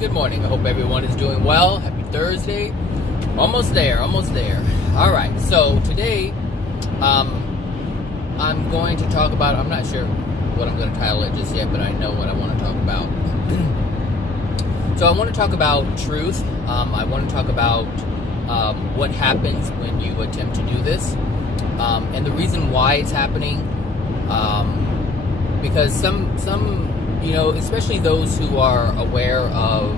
Good morning. I hope everyone is doing well. Happy Thursday. Almost there. All right. So today, I'm going to talk about, I'm not sure what I'm going to title it just yet, but I know what I want to talk about. So I want to talk about truth. I want to talk about what happens when you attempt to do this, and the reason why it's happening. Because some, especially those who are aware of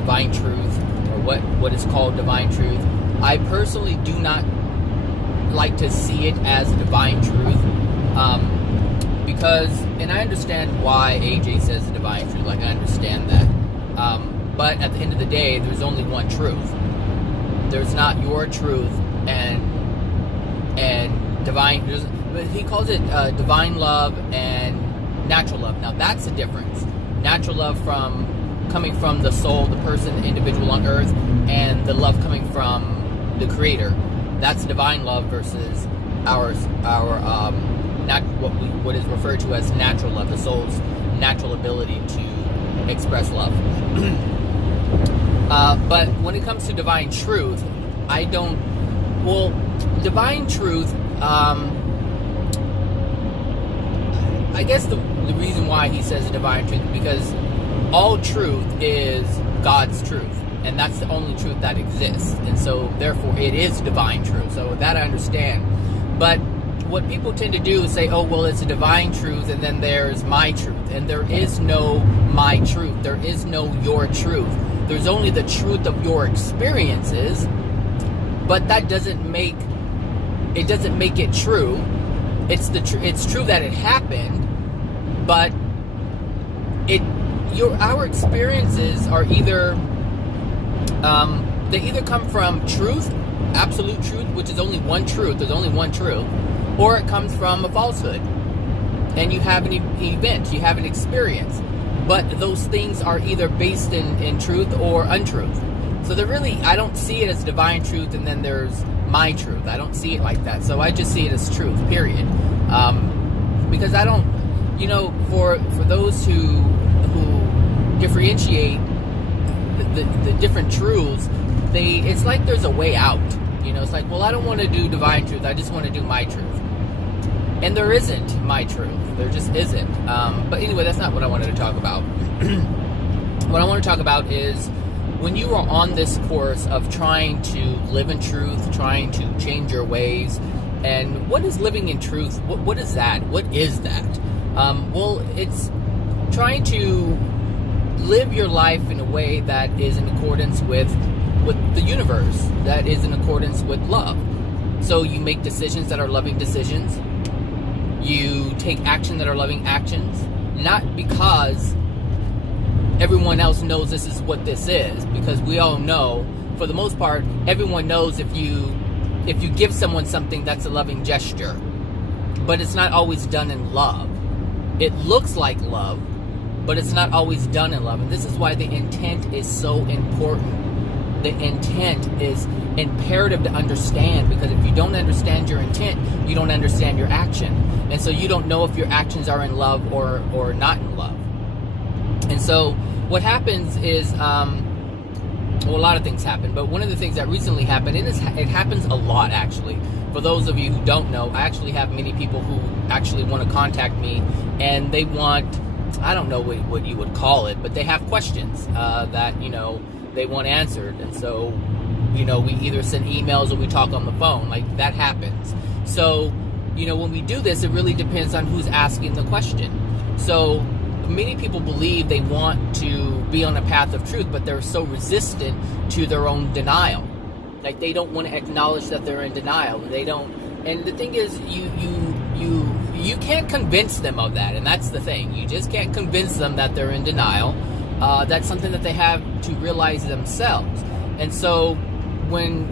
divine truth, or what is called divine truth, I personally do not like to see it as divine truth, because, and I understand why AJ says divine truth, like I understand that, but at the end of the day, there's only one truth. There's not your truth and divine. He calls it divine love and natural love. Now that's the difference. Natural love coming from the soul, the person, the individual on earth, and the love coming from the Creator. That's divine love versus our what is referred to as natural love, the soul's natural ability to express love. But when it comes to divine truth, I don't. Well, divine truth. I guess the reason why he says divine truth, because all truth is God's truth, and that's the only truth that exists, and so therefore it is divine truth. So that I understand. But what people tend to do is say, oh, well, it's a divine truth, and then there's my truth, and there is no my truth. There is no your truth. There's only the truth of your experiences, but that doesn't make it true. It's true that it happened, but our experiences are either they either come from truth, absolute truth, which is only one truth. There's only one truth, or it comes from a falsehood, and you have an event, you have an experience, but those things are either based in truth or untruth. So I don't see it as divine truth and then there's my truth. I don't see it like that. So I just see it as truth, period. Because I don't, for those who differentiate the different truths, it's like there's a way out. It's like, well, I don't want to do divine truth. I just want to do my truth. And there isn't my truth. There just isn't. But anyway, that's not what I wanted to talk about. What I want to talk about is when you are on this course of trying to live in truth, trying to change your ways, and what is living in truth? What is that? What is that? Well, it's trying to live your life in a way that is in accordance with the universe, that is in accordance with love. So you make decisions that are loving decisions. You take action that are loving actions, not because everyone else knows this is what this is, because we all know, for the most part, everyone knows if you give someone something, that's a loving gesture, but it's not always done in love. It looks like love, but it's not always done in love, and this is why the intent is so important. The intent is imperative to understand, because if you don't understand your intent, you don't understand your action, and so you don't know if your actions are in love or not in love. And so what happens is, a lot of things happen, but one of the things that recently happened, and it happens a lot actually. For those of you who don't know, I actually have many people who actually want to contact me, and they want, I don't know what you would call it, but they have questions that, they want answered. And so, we either send emails or we talk on the phone. Like, that happens. So, when we do this, it really depends on who's asking the question. So many people believe they want to be on a path of truth, but they're so resistant to their own denial. Like, they don't want to acknowledge that they're in denial. They don't. And the thing is, you can't convince them of that, and that's the thing. You just can't convince them that they're in denial. That's something that they have to realize themselves. And so when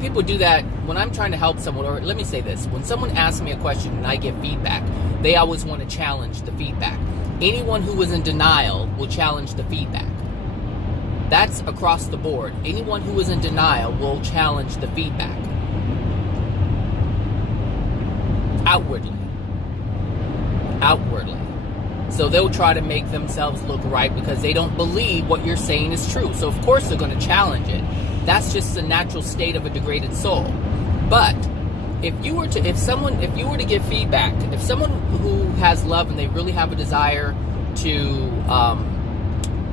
people do that, when I'm trying to help someone, or let me say this, when someone asks me a question and I give feedback, they always want to challenge the feedback. Anyone who is in denial will challenge the feedback. That's across the board. Anyone who is in denial will challenge the feedback. Outwardly. So they'll try to make themselves look right because they don't believe what you're saying is true. So of course they're going to challenge it. That's just the natural state of a degraded soul. But if you were to give feedback, if someone who has love and they really have a desire to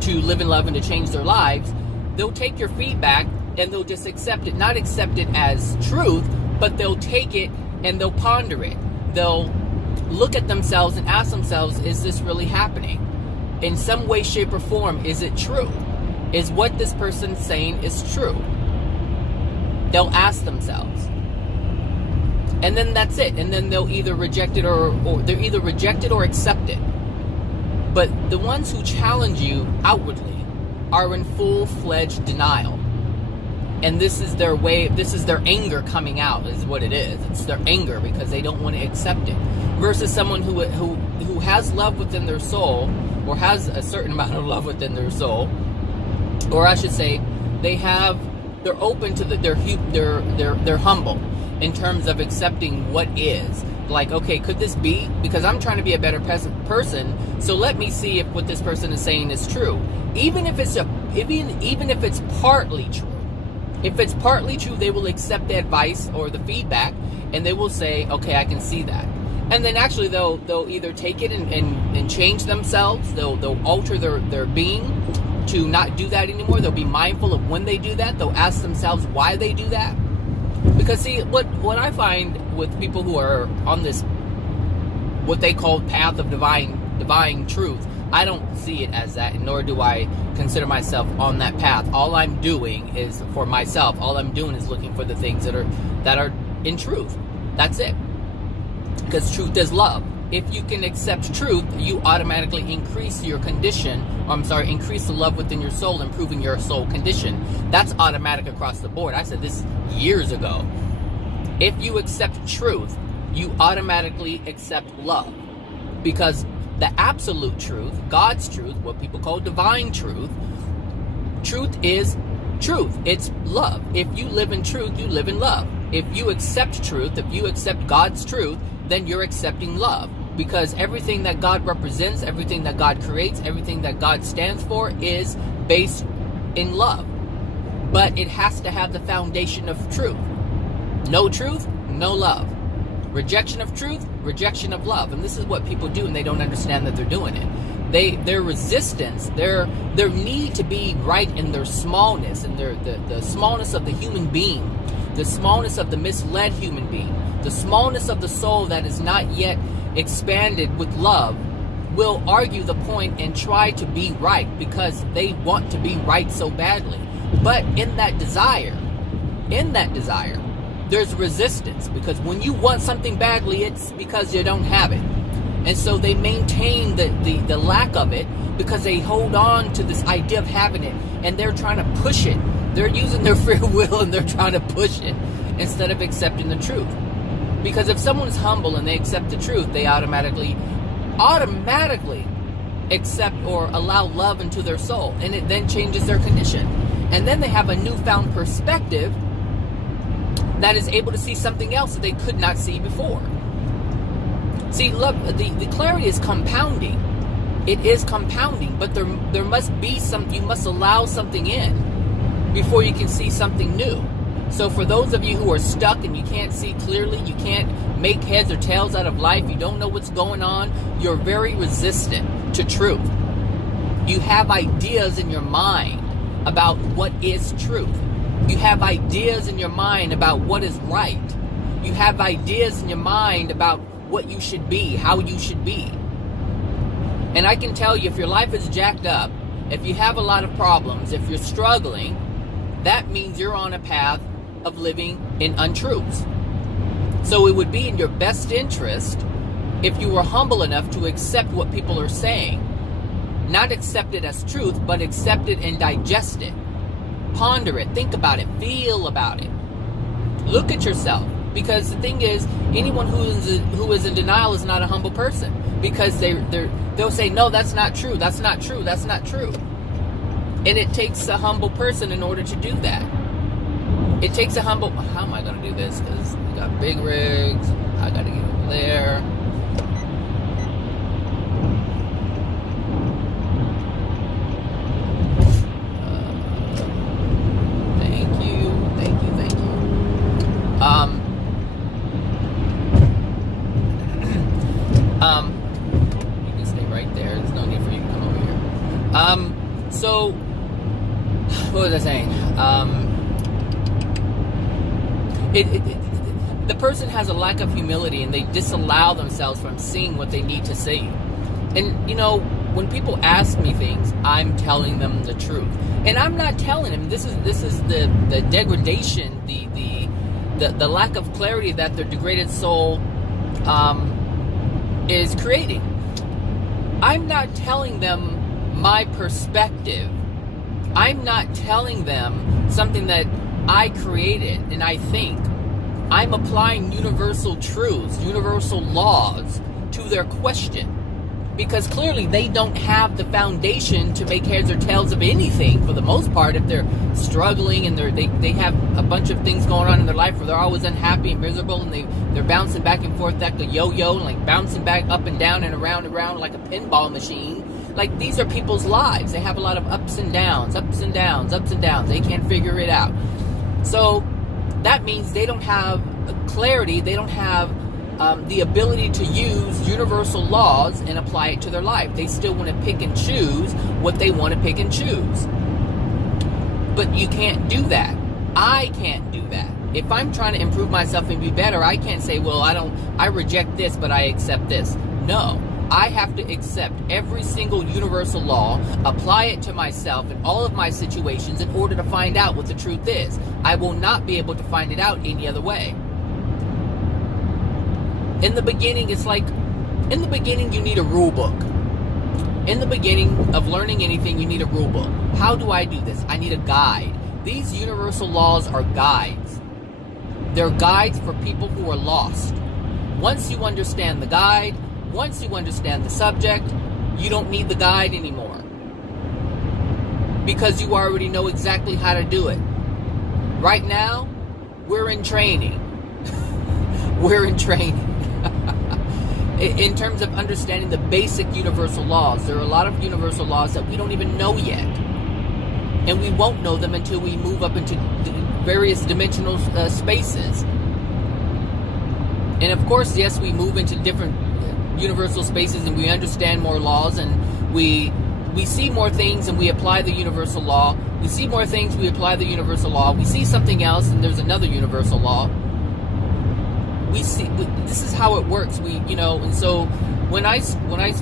live in love and to change their lives, they'll take your feedback and they'll just accept it. Not accept it as truth, but they'll take it and they'll ponder it. They'll look at themselves and ask themselves, is this really happening? In some way, shape, or form, is it true? Is what this person's saying is true? They'll ask themselves. And then that's it. And then they'll either reject it or they'll either reject it or accept it. But the ones who challenge you outwardly are in full-fledged denial. And this is their way, this is their anger coming out, is what it is. It's their anger because they don't want to accept it. Versus someone who has love within their soul, or has a certain amount of love within their soul, or I should say, they're open to they're humble in terms of accepting what is. Like, okay, could this be? Because I'm trying to be a better person, so let me see if what this person is saying is true. Even if it's partly true. If it's partly true, they will accept the advice or the feedback, and they will say, okay, I can see that. And then actually they'll either take it and change themselves. They'll alter their being to not do that anymore. They'll be mindful of when they do that. They'll ask themselves why they do that. Because see, what I find with people who are on this, what they call path of divine truth, I don't see it as that, nor do I consider myself on that path. All I'm doing is for myself. All I'm doing is looking for the things that are in truth. That's it. Because truth is love. If you can accept truth, you automatically increase your condition. Increase the love within your soul, improving your soul condition. That's automatic across the board. I said this years ago. If you accept truth, you automatically accept love. Because the absolute truth, God's truth, what people call divine truth, truth is truth. It's love. If you live in truth, you live in love. If you accept truth, if you accept God's truth, then you're accepting love. Because everything that God represents, everything that God creates, everything that God stands for is based in love. But it has to have the foundation of truth. No truth, no love. Rejection of truth, rejection of love. And this is what people do, and they don't understand that they're doing it. Their resistance, their need to be right in their smallness, and the smallness of the human being, the smallness of the misled human being, the smallness of the soul that is not yet expanded with love, will argue the point and try to be right because they want to be right so badly. But in that desire, there's resistance, because when you want something badly, it's because you don't have it. And so they maintain the lack of it because they hold on to this idea of having it, and they're trying to push it. They're using their free will and they're trying to push it instead of accepting the truth. Because if someone's humble and they accept the truth, they automatically accept or allow love into their soul, and it then changes their condition. And then they have a newfound perspective that is able to see something else that they could not see before. See, love, the clarity is compounding. It is compounding, but there must be you must allow something in before you can see something new. So for those of you who are stuck and you can't see clearly, you can't make heads or tails out of life, you don't know what's going on, you're very resistant to truth. You have ideas in your mind about what is truth. You have ideas in your mind about what is right. You have ideas in your mind about what you should be, how you should be. And I can tell you, if your life is jacked up, if you have a lot of problems, if you're struggling, that means you're on a path of living in untruths. So it would be in your best interest if you were humble enough to accept what people are saying. Not accept it as truth, but accept it and digest it. Ponder it, think about it, feel about it. Look at yourself. Because the thing is, anyone who is in denial is not a humble person. Because they'll say, no, that's not true, that's not true, that's not true. And it takes a humble person in order to do that. It takes a humble... How am I going to do this? Because we got big rigs. I got to get over there. what was I saying? The person has a lack of humility, and they disallow themselves from seeing what they need to see. And, you know, when people ask me things, I'm telling them the truth. And I'm not telling them, this is the degradation, the lack of clarity that their degraded soul is creating. I'm not telling them my perspective. I'm not telling them something that I created and I think. I'm applying universal truths, universal laws to their question. Because clearly they don't have the foundation to make heads or tails of anything for the most part. If they're struggling and they have a bunch of things going on in their life where they're always unhappy and miserable, and they're bouncing back and forth like a yo-yo, like bouncing back up and down and around like a pinball machine. Like, these are people's lives. They have a lot of ups and downs, ups and downs, ups and downs. They can't figure it out. So that means they don't have clarity. They don't have the ability to use universal laws and apply it to their life. They still want to pick and choose what they want to pick and choose. But you can't do that. I can't do that. If I'm trying to improve myself and be better, I can't say, well, I reject this, but I accept this. No. I have to accept every single universal law, apply it to myself in all of my situations in order to find out what the truth is. I will not be able to find it out any other way. In the beginning, you need a rule book. In the beginning of learning anything, you need a rule book. How do I do this? I need a guide. These universal laws are guides. They're guides for people who are lost. Once you understand the guide, once you understand the subject, you don't need the guide anymore. Because you already know exactly how to do it. Right now, we're in training. We're in training. In terms of understanding the basic universal laws, there are a lot of universal laws that we don't even know yet. And we won't know them until we move up into various dimensional spaces. And of course, yes, we move into different universal spaces and we understand more laws, and we see more things and we apply the universal law. We see more things, we apply the universal law. We see something else and there's another universal law. This is how it works. And so when I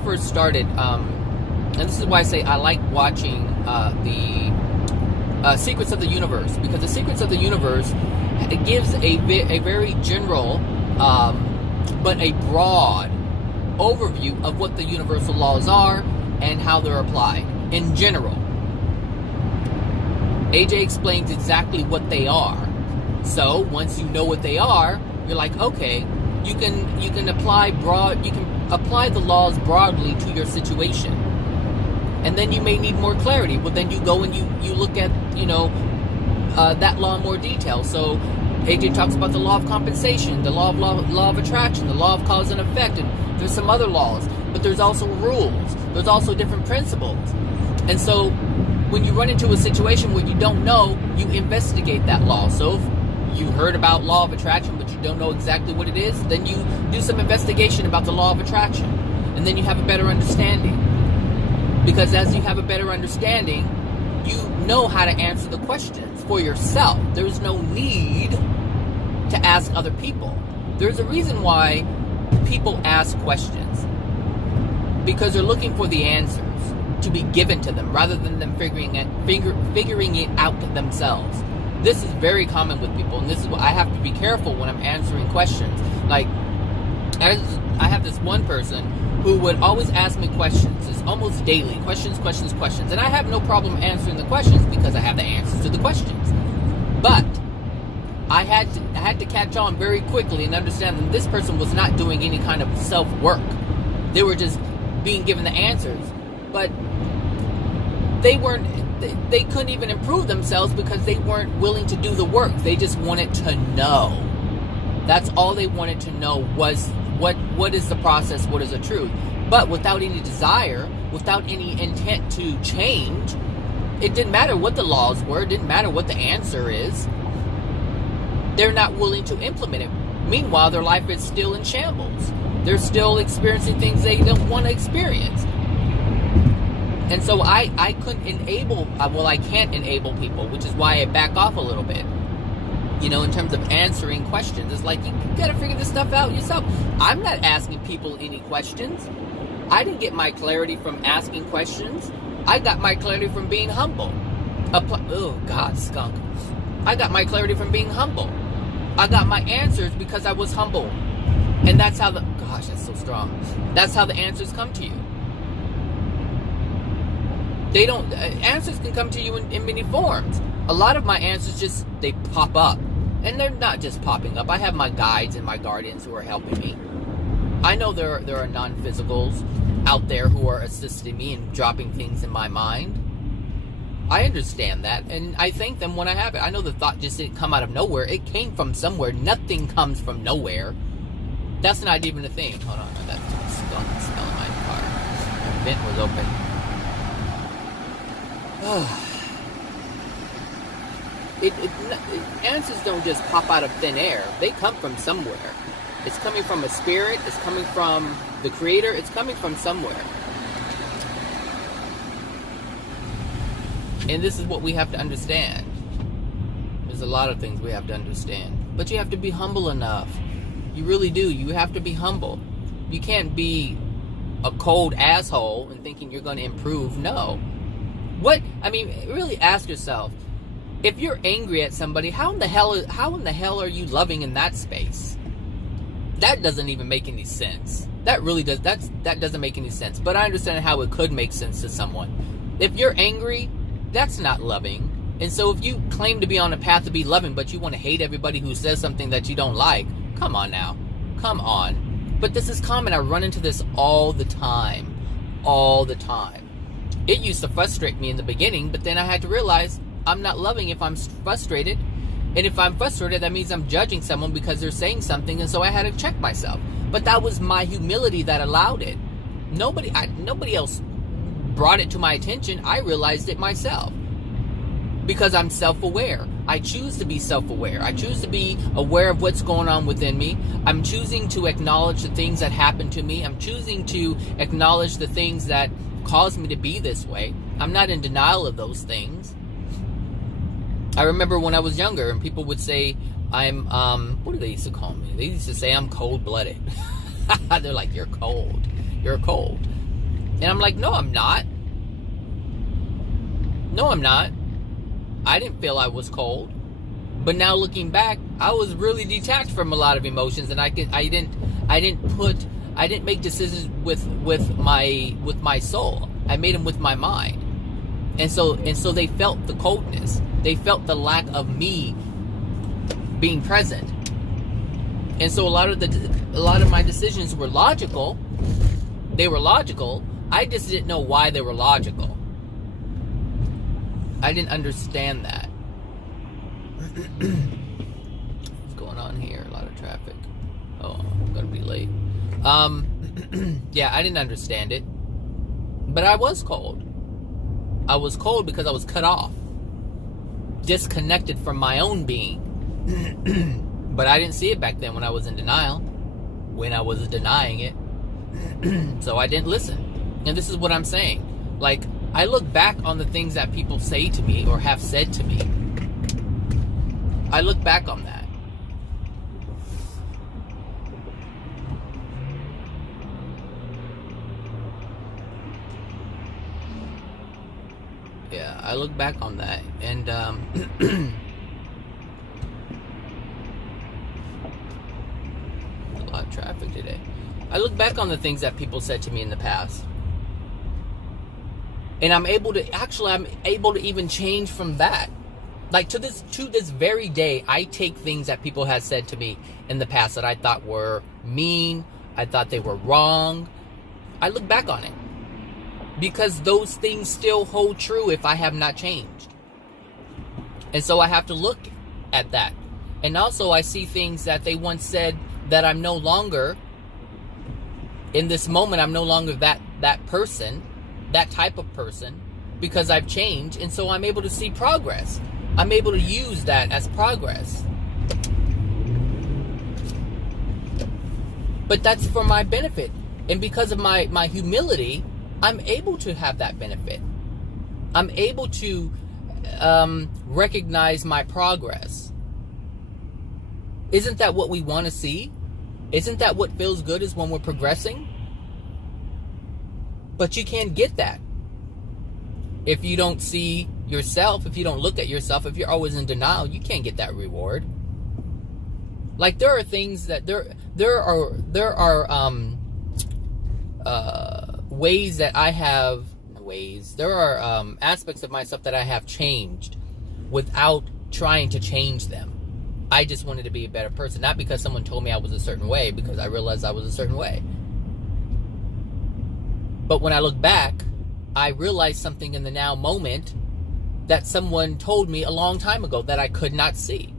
first started, and this is why I say I like watching the Secrets of the Universe, because the Secrets of the Universe, it gives a very general but a broad overview of what the universal laws are and how they're applied in general. AJ explains exactly what they are. So once you know what they are, you're like, okay, you can apply the laws broadly to your situation. And then you may need more clarity, but then you go and you look at, that law in more detail. So AJ talks about the law of compensation, the law of attraction, the law of cause and effect, and there's some other laws, but there's also rules. There's also different principles. And so when you run into a situation where you don't know, you investigate that law. So if you heard about law of attraction, but you don't know exactly what it is, then you do some investigation about the law of attraction. And then you have a better understanding. Because as you have a better understanding, you know how to answer the questions for yourself. There's no need to ask other people. There's a reason why people ask questions. Because they're looking for the answers to be given to them rather than them figuring it out themselves. This is very common with people, and this is why I have to be careful when I'm answering questions. Like, I have this one person who would always ask me questions. It's almost daily. Questions. And I have no problem answering the questions because I have the answers to the questions. But I had to catch on very quickly and understand that this person was not doing any kind of self-work. They were just being given the answers. But they couldn't even improve themselves because they weren't willing to do the work. They just wanted to know. That's all they wanted to know was what is the process, what is the truth. But without any desire, without any intent to change, it didn't matter what the laws were, it didn't matter what the answer is. They're not willing to implement it. Meanwhile, their life is still in shambles. They're still experiencing things they don't want to experience. And so I couldn't enable, I can't enable people, which is why I back off a little bit. You know, in terms of answering questions. It's like, you gotta figure this stuff out yourself. I'm not asking people any questions. I didn't get my clarity from asking questions. I got my clarity from being humble. Oh, God, skunk. I got my clarity from being humble. I got my answers because I was humble. And that's how gosh, that's so strong. That's how the answers come to you. They don't, answers can come to you in many forms. A lot of my answers they pop up. And they're not just popping up. I have my guides and my guardians who are helping me. I know there are non-physicals out there who are assisting me and dropping things in my mind. I understand that, and I thank them when I have it. I know the thought just didn't come out of nowhere. It came from somewhere. Nothing comes from nowhere. That's not even a thing. Hold on, that's skunk smell in my car. The vent was open. Answers don't just pop out of thin air. They come from somewhere. It's coming from a spirit. It's coming from the Creator. It's coming from somewhere. And this is what we have to understand. There's a lot of things we have to understand. But you have to be humble enough. You really do. You have to be humble. You can't be a cold asshole and thinking you're going to improve. No. Really ask yourself, if you're angry at somebody, how in the hell are you loving in that space? That doesn't even make any sense. That doesn't make any sense. But I understand how it could make sense to someone. If you're angry, that's not loving. And so if you claim to be on a path to be loving, but you want to hate everybody who says something that you don't like, come on now. Come on. But this is common. I run into this all the time. All the time. It used to frustrate me in the beginning, but then I had to realize I'm not loving if I'm frustrated. And if I'm frustrated, that means I'm judging someone because they're saying something, and so I had to check myself. But that was my humility that allowed it. Nobody else brought it to my attention. I realized it myself. Because I'm self-aware. I choose to be self-aware. I choose to be aware of what's going on within me. I'm choosing to acknowledge the things that happen to me. I'm choosing to acknowledge the things that cause me to be this way. I'm not in denial of those things. I remember when I was younger and people would say I'm, what do they used to call me? They used to say I'm cold-blooded. They're like, you're cold. You're cold. And I'm like, no, I'm not. No, I'm not. I didn't feel I was cold. But now looking back, I was really detached from a lot of emotions, and I didn't make decisions with my soul. I made them with my mind. And so they felt the coldness. They felt the lack of me being present. And so a lot of my decisions were logical. They were logical. I just didn't know why they were logical. I didn't understand that. What's going on here? A lot of traffic. Oh, I'm gonna be late. Yeah, I didn't understand it. But I was cold. I was cold because I was cut off. Disconnected from my own being. But I didn't see it back then when I was in denial. When I was denying it. So I didn't listen. And this is what I'm saying. Like, I look back on the things that people say to me or have said to me. I look back on that. Yeah, I look back on that, and a lot of traffic today. I look back on the things that people said to me in the past, and I'm able to even change from that. Like to this very day, I take things that people had said to me in the past that I thought were mean, I thought they were wrong. I look back on it. Because those things still hold true if I have not changed. And so I have to look at that. And also I see things that they once said that I'm no longer, in this moment, I'm no longer that person, that type of person, because I've changed. And so I'm able to see progress. I'm able to use that as progress. But that's for my benefit. And because of my humility, I'm able to have that benefit. I'm able to recognize my progress. Isn't that what we want to see? Isn't that what feels good is when we're progressing? But you can't get that if you don't see yourself, if you don't look at yourself, if you're always in denial. You can't get that reward. Like, there are things that there are ways that I have there are aspects of myself that I have changed without trying to change them. I just wanted to be a better person, not because someone told me I was a certain way, because I realized I was a certain way. But when I look back, I realized something in the now moment that someone told me a long time ago that I could not see.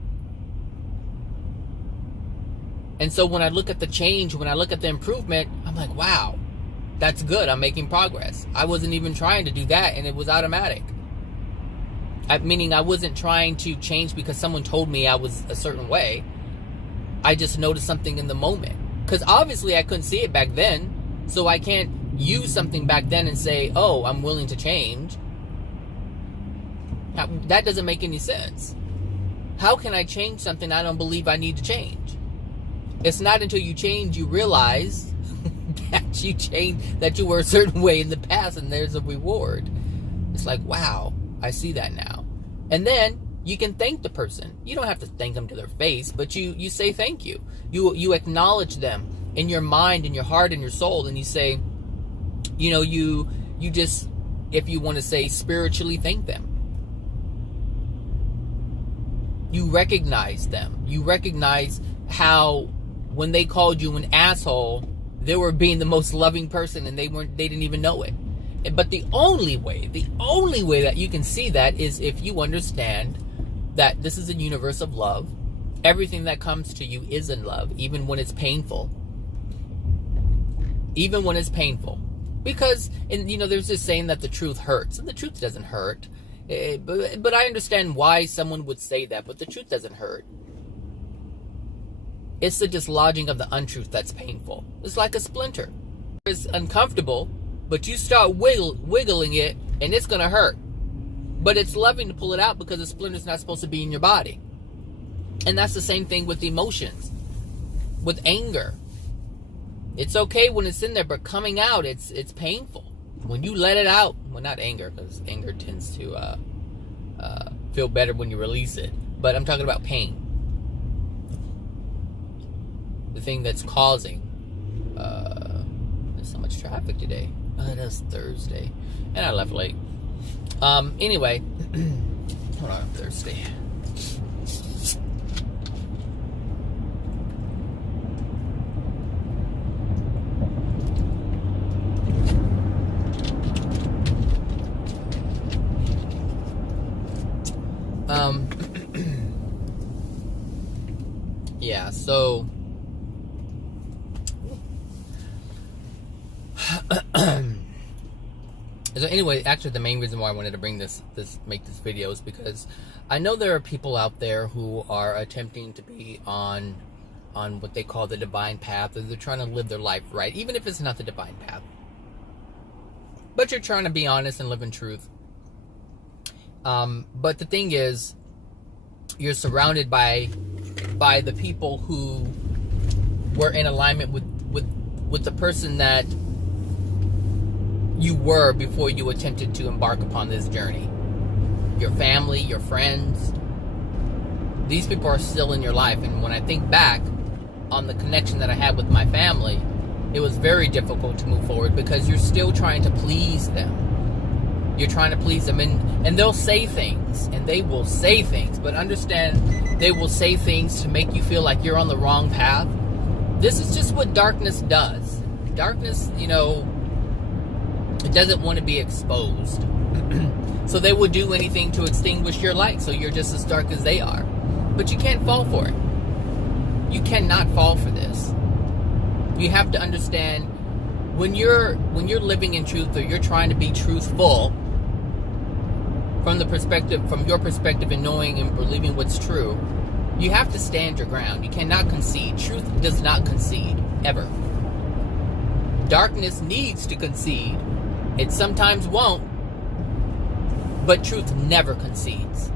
And so when I look at the change, when I look at the improvement, I'm like, wow, that's good. I'm making progress. I wasn't even trying to do that, and it was automatic. Meaning I wasn't trying to change because someone told me I was a certain way. I just noticed something in the moment. Because obviously I couldn't see it back then, so I can't use something back then and say, oh, I'm willing to change. Now, that doesn't make any sense. How can I change something I don't believe I need to change? It's not until you change you realize that you changed, that you were a certain way in the past, and there's a reward. It's like, wow, I see that now. And then you can thank the person. You don't have to thank them to their face, but you say thank you. You acknowledge them in your mind, in your heart, in your soul, and you say, you just, if you want to say, spiritually thank them. You recognize them. You recognize how when they called you an asshole, they were being the most loving person, and they didn't even know it. But the only way that you can see that is if you understand that this is a universe of love. Everything that comes to you is in love, even when it's painful. Even when it's painful. Because, there's this saying that the truth hurts, and the truth doesn't hurt. But I understand why someone would say that, but the truth doesn't hurt. It's the dislodging of the untruth that's painful. It's like a splinter. It's uncomfortable, but you start wiggling it, and it's going to hurt. But it's loving to pull it out because the splinter's not supposed to be in your body. And that's the same thing with emotions. With anger. It's okay when it's in there, but coming out, it's painful. When you let it out, well, not anger, because anger tends to feel better when you release it. But I'm talking about pain. The thing that's causing. There's so much traffic today. It is Thursday, and I left late. Anyway, hold on, Thursday. Yeah, so so anyway, actually the main reason why I wanted to bring make this video is because I know there are people out there who are attempting to be on what they call the divine path, or they're trying to live their life right, even if it's not the divine path. But you're trying to be honest and live in truth. But the thing is, you're surrounded by the people who were in alignment with the person that you were before you attempted to embark upon this journey. Your family, your friends, these people are still in your life. And when I think back on the connection that I had with my family, it was very difficult to move forward because you're still trying to please them. You're trying to please them, and they'll say things, and they will say things, but understand they will say things to make you feel like you're on the wrong path. This is just what darkness does. Darkness, it doesn't want to be exposed. So they will do anything to extinguish your light, so you're just as dark as they are. But you can't fall for it. You cannot fall for this. You have to understand, when you're living in truth, or you're trying to be truthful, from your perspective and knowing and believing what's true, you have to stand your ground. You cannot concede. Truth does not concede, ever. Darkness needs to concede It sometimes won't, but truth never concedes.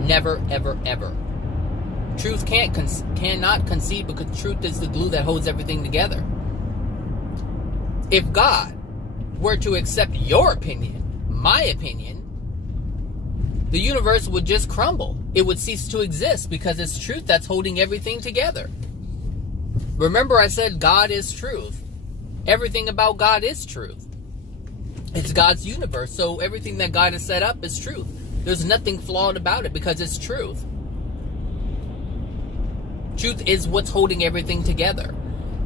Never, ever, ever. Truth cannot concede, because truth is the glue that holds everything together. If God were to accept your opinion, my opinion, the universe would just crumble. It would cease to exist, because it's truth that's holding everything together. Remember, I said God is truth. Everything about God is truth. It's God's universe, so everything that God has set up is truth. There's nothing flawed about it, because it's truth. Truth is what's holding everything together.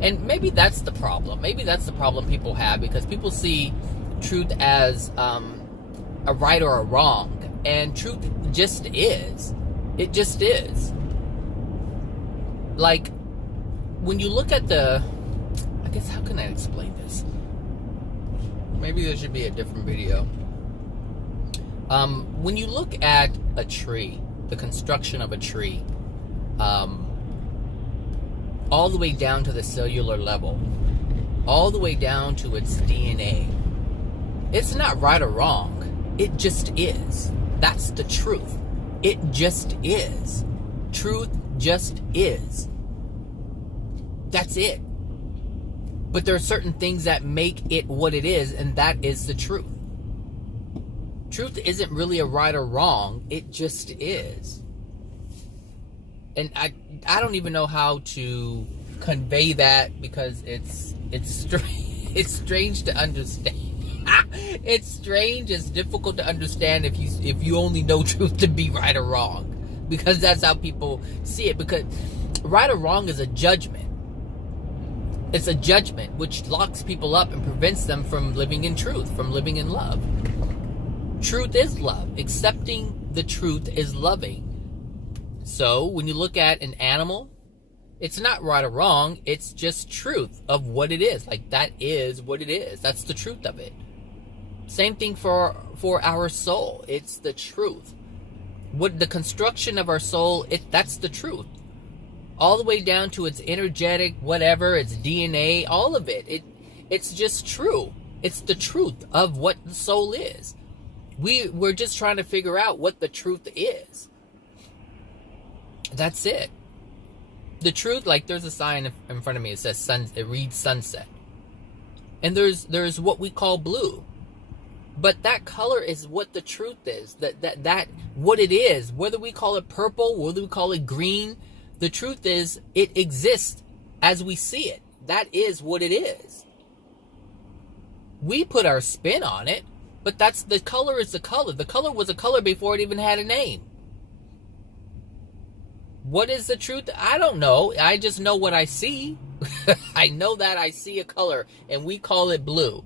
And maybe that's the problem. Maybe that's the problem people have, because people see truth as a right or a wrong. And truth just is. It just is. Like, when you look at I guess, how can I explain this? Maybe there should be a different video. When you look at a tree, the construction of a tree, all the way down to the cellular level, all the way down to its DNA, it's not right or wrong. It just is. That's the truth. It just is. Truth just is. That's it. But there are certain things that make it what it is, and that is the truth. Truth isn't really a right or wrong. It just is. And I don't even know how to convey that, because it's strange to understand. It's strange. It's difficult to understand if you only know truth to be right or wrong, because that's how people see it. Because right or wrong is a judgment. It's a judgment which locks people up and prevents them from living in truth, from living in love. Truth is love. Accepting the truth is loving. So when you look at an animal, it's not right or wrong. It's just truth of what it is. Like, that is what it is. That's the truth of it. Same thing for our soul. It's the truth. What the construction of our soul, that's the truth. All the way down to its energetic, whatever, its DNA, all of it. It's just true. It's the truth of what the soul is. We're just trying to figure out what the truth is. That's it. The truth, like, there's a sign in front of me. It says it reads sunset. And there's what we call blue. But that color is what the truth is. That what it is. Whether we call it purple, whether we call it green, the truth is it exists as we see it. That is what it is. We put our spin on it, but the color is the color. The color was a color before it even had a name. What is the truth? I don't know. I just know what I see. I know that I see a color, and we call it blue.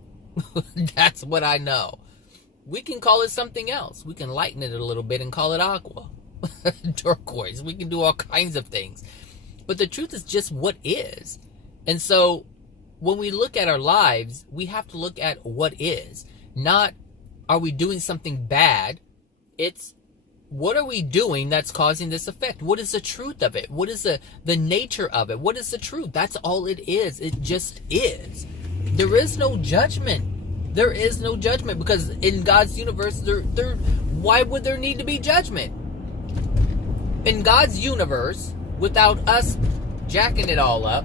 That's what I know. We can call it something else. We can lighten it a little bit and call it aqua. Turquoise. We can do all kinds of things. But the truth is just what is. And so when we look at our lives, we have to look at what is. Not, are we doing something bad? It's, what are we doing that's causing this effect? What is the truth of it? What is the nature of it? What is the truth? That's all it is. It just is. There is no judgment. There is no judgment, because in God's universe, why would there need to be judgment? In God's universe, without us jacking it all up,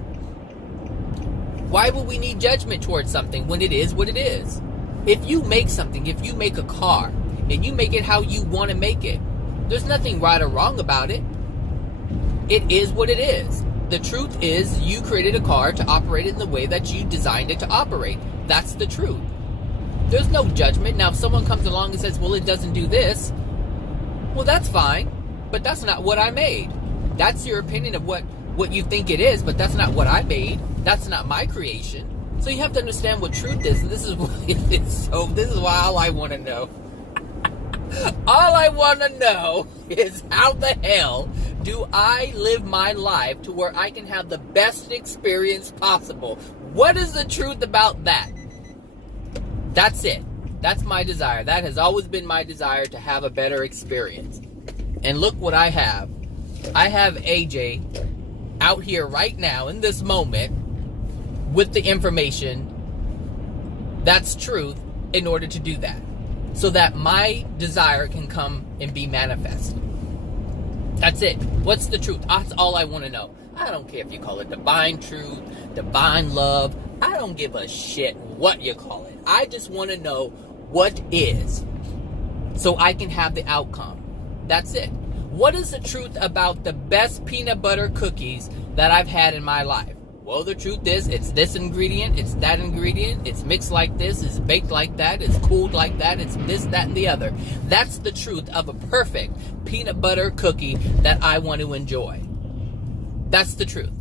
why would we need judgment towards something when it is what it is? If you make something, if you make a car, and you make it how you want to make it, there's nothing right or wrong about it. It is what it is. The truth is, you created a car to operate in the way that you designed it to operate. That's the truth. There's no judgment. Now, if someone comes along and says, well, it doesn't do this, well, that's fine. But that's not what I made. That's your opinion of what you think it is, but that's not what I made. That's not my creation. So you have to understand what truth is. And this is what it is. So this is why all I want to know. All I want to know is, how the hell do I live my life to where I can have the best experience possible? What is the truth about that? That's it. That's my desire. That has always been my desire, to have a better experience. And look what I have. I have AJ out here right now in this moment with the information that's truth, in order to do that, so that my desire can come and be manifest. That's it. What's the truth? That's all I want to know. I don't care if you call it divine truth, divine love. I don't give a shit what you call it. I just want to know what is, so I can have the outcome. That's it. What is the truth about the best peanut butter cookies that I've had in my life? Well, the truth is, it's this ingredient, it's that ingredient, it's mixed like this, it's baked like that, it's cooled like that, it's this, that, and the other. That's the truth of a perfect peanut butter cookie that I want to enjoy. That's the truth.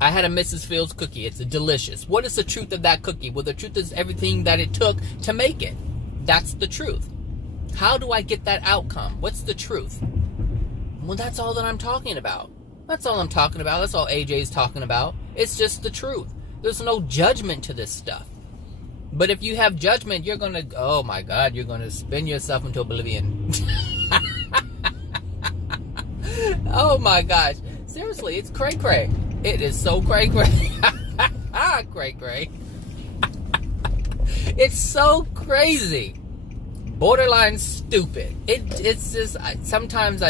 I had a Mrs. Fields cookie. It's delicious. What is the truth of that cookie? Well, the truth is everything that it took to make it. That's the truth. How do I get that outcome? What's the truth? Well, that's all that I'm talking about. That's all I'm talking about. That's all AJ's talking about. It's just the truth. There's no judgment to this stuff. But if you have judgment, you're going to, oh my God, you're going to spin yourself into oblivion. Oh my gosh. Seriously, it's cray-cray. It is so cray-cray. Cray-cray. It's so crazy. Borderline stupid. It's just, sometimes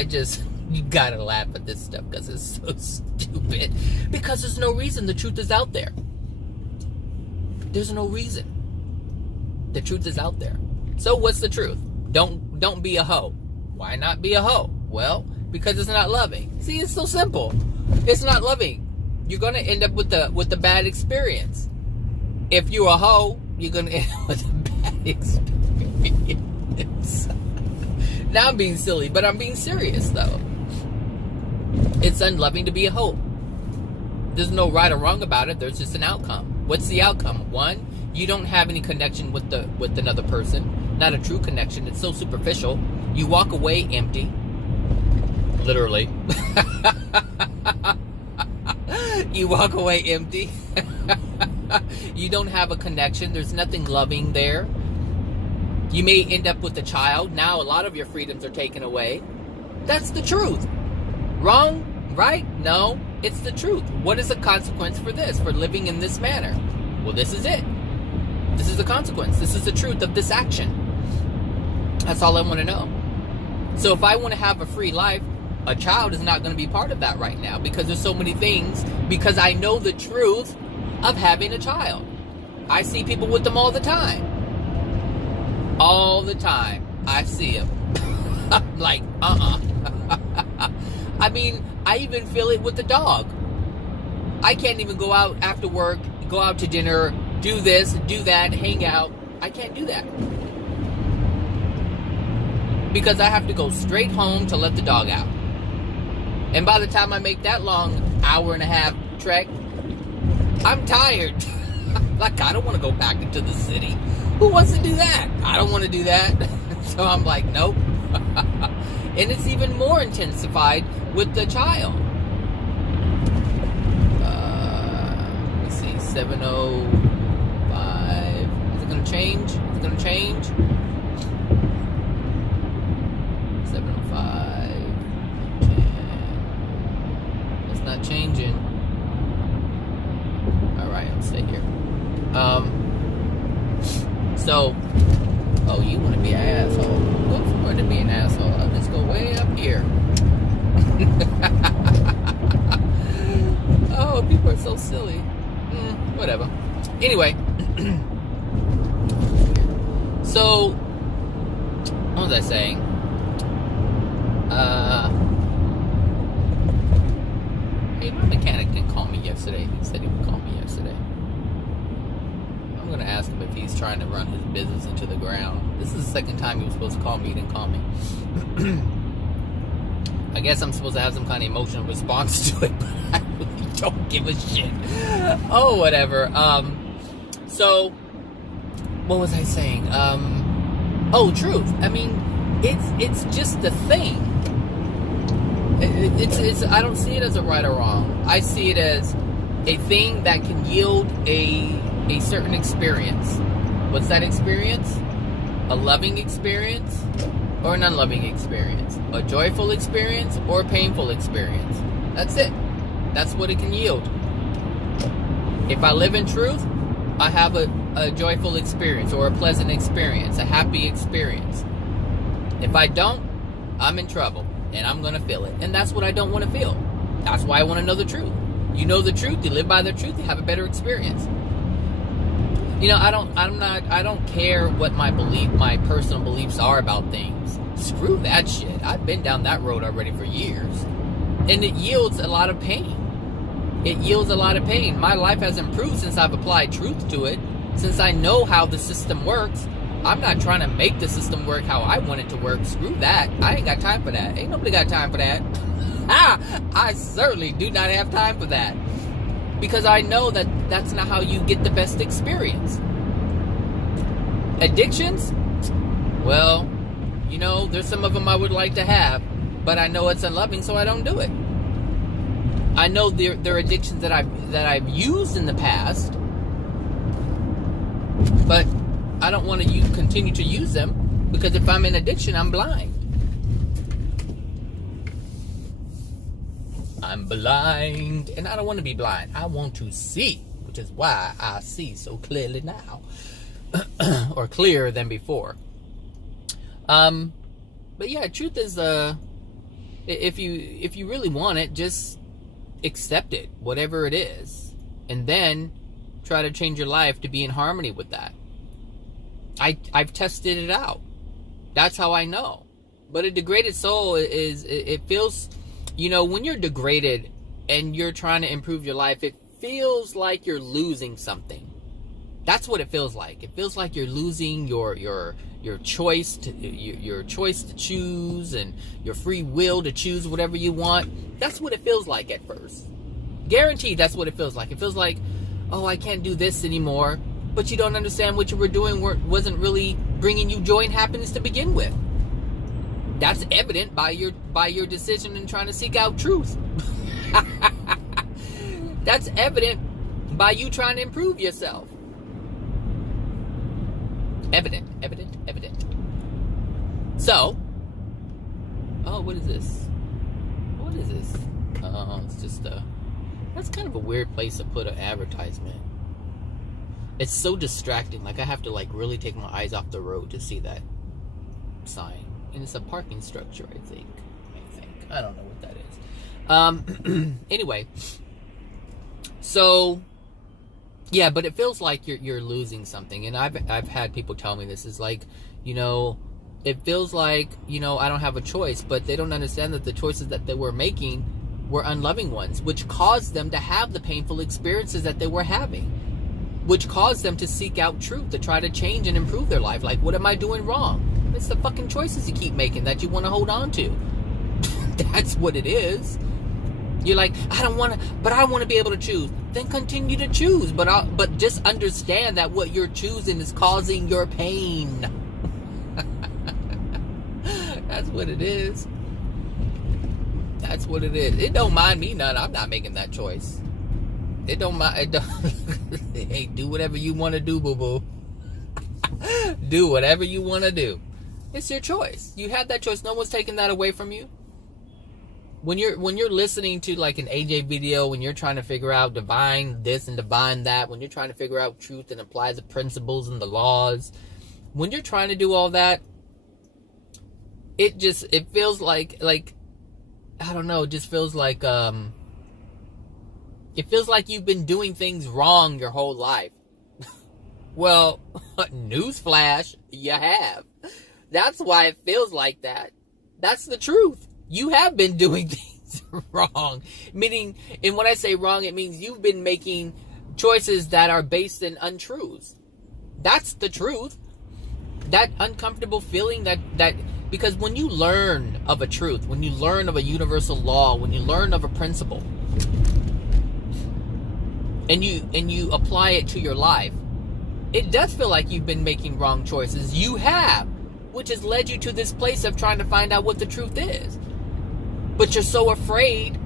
you gotta laugh at this stuff because it's so stupid. Because there's no reason. The truth is out there. There's no reason. The truth is out there. So what's the truth? Don't be a hoe. Why not be a hoe? Well, because it's not loving. See, it's so simple. It's not loving. You're gonna end up with the bad experience. If you're a hoe, you're gonna end up with a bad experience. Now I'm being silly, but I'm being serious though. It's unloving to be a hoe. There's no right or wrong about it. There's just an outcome. What's the outcome? One, you don't have any connection with another person. Not a true connection. It's so superficial. You walk away empty. Literally. You walk away empty. You don't have a connection. There's nothing loving there. You may end up with a child. Now a lot of your freedoms are taken away. That's the truth. Wrong? Right? No. It's the truth. What is the consequence for this? For living in this manner? Well, this is it. This is the consequence. This is the truth of this action. That's all I want to know. So if I want to have a free life, a child is not going to be part of that right now because there's so many things, because I know the truth of having a child. I see people with them all the time. All the time. I see them. Like, I mean, I even feel it with the dog. I can't even go out after work, go out to dinner, do this, do that, hang out. I can't do that. Because I have to go straight home to let the dog out. And by the time I make that long hour and a half trek, I'm tired. Like, I don't want to go back into the city. Who wants to do that? I don't want to do that. So I'm like, nope. And it's even more intensified with the child. Let me see, 7:05. Is it going to change? Is it going to change? 7:05. 10. It's not changing. Alright, I'll stay here. So, oh, you want to be an asshole? Go for it to be an asshole. I'll just go way up here. Oh, people are so silly. Whatever. Anyway. So, what was I saying? Hey, my mechanic didn't call me yesterday. He said he would call me yesterday. I'm going to ask him if he's trying to run his business into the ground. This is the second time he was supposed to call me. He didn't call me. I guess I'm supposed to have some kind of emotional response to it, but I really don't give a shit. Oh, whatever. So, what was I saying? Oh, truth. I mean, it's just the thing. It's I don't see it as a right or wrong. I see it as a thing that can yield a certain experience. What's that experience? A loving experience or an unloving experience? A joyful experience or a painful experience? That's it. That's what it can yield. If I live in truth, I have a a joyful experience or a pleasant experience, a happy experience. If I don't, I'm in trouble and I'm going to feel it. And that's what I don't want to feel. That's why I want to know the truth. You know the truth, you live by the truth, you have a better experience. You know, I don't care what my personal beliefs are about things. Screw that shit. I've been down that road already for years. And it yields a lot of pain. It yields a lot of pain. My life has improved since I've applied truth to it. Since I know how the system works. I'm not trying to make the system work how I want it to work. Screw that. I ain't got time for that. Ain't nobody got time for that. I certainly do not have time for that. Because I know that that's not how you get the best experience. Addictions? Well, you know, there's some of them I would like to have, but I know it's unloving, so I don't do it. I know there are addictions that I've used in the past, but I don't want to continue to use them, because if I'm in addiction, I'm blind. I'm blind, and I don't want to be blind. I want to see, which is why I see so clearly now, or clearer than before. But yeah, truth is, if you really want it, just accept it, whatever it is, and then try to change your life to be in harmony with that. I've tested it out. That's how I know. But a degraded soul it feels, you know, when you're degraded and you're trying to improve your life, it feels like you're losing something. That's what it feels like. It feels like you're losing your choice to choose, and your free will to choose whatever you want. That's what it feels like at first. Guaranteed, that's what it feels like. It feels like, oh, I can't do this anymore. But you don't understand what you were doing wasn't really bringing you joy and happiness to begin with. That's evident by your decision in trying to seek out truth. That's evident by you trying to improve yourself. Evident. So, oh, what is this? What is this? It's just that's kind of a weird place to put an advertisement. It's so distracting. Like, I have to really take my eyes off the road to see that sign. And it's a parking structure, I think. I don't know what that is. Anyway. So, yeah, but it feels like you're losing something. And I've had people tell me this is like, you know, it feels like, you know, I don't have a choice. But they don't understand that the choices that they were making were unloving ones, which caused them to have the painful experiences that they were having. Which caused them to seek out truth, to try to change and improve their life. Like, what am I doing wrong? It's the fucking choices you keep making that you want to hold on to. That's what it is. You're like, I don't want to, but I want to be able to choose. Then continue to choose. But just understand that what you're choosing is causing your pain. That's what it is. That's what it is. It don't mind me none. I'm not making that choice. It don't mind. Hey, do whatever you want to do, boo-boo. Do whatever you want to do. It's your choice. You have that choice. No one's taking that away from you. When you're listening to like an AJ video, when you're trying to figure out divine this and divine that, when you're trying to figure out truth and apply the principles and the laws, when you're trying to do all that, it feels like I don't know, it just feels like it feels like you've been doing things wrong your whole life. Well, newsflash, you have. That's why it feels like that. That's the truth. You have been doing things wrong. Meaning, and when I say wrong, it means you've been making choices that are based in untruths. That's the truth. That uncomfortable feeling that because when you learn of a truth, when you learn of a universal law, when you learn of a principle, and you apply it to your life, it does feel like you've been making wrong choices. You have, which has led you to this place of trying to find out what the truth is. But you're so afraid,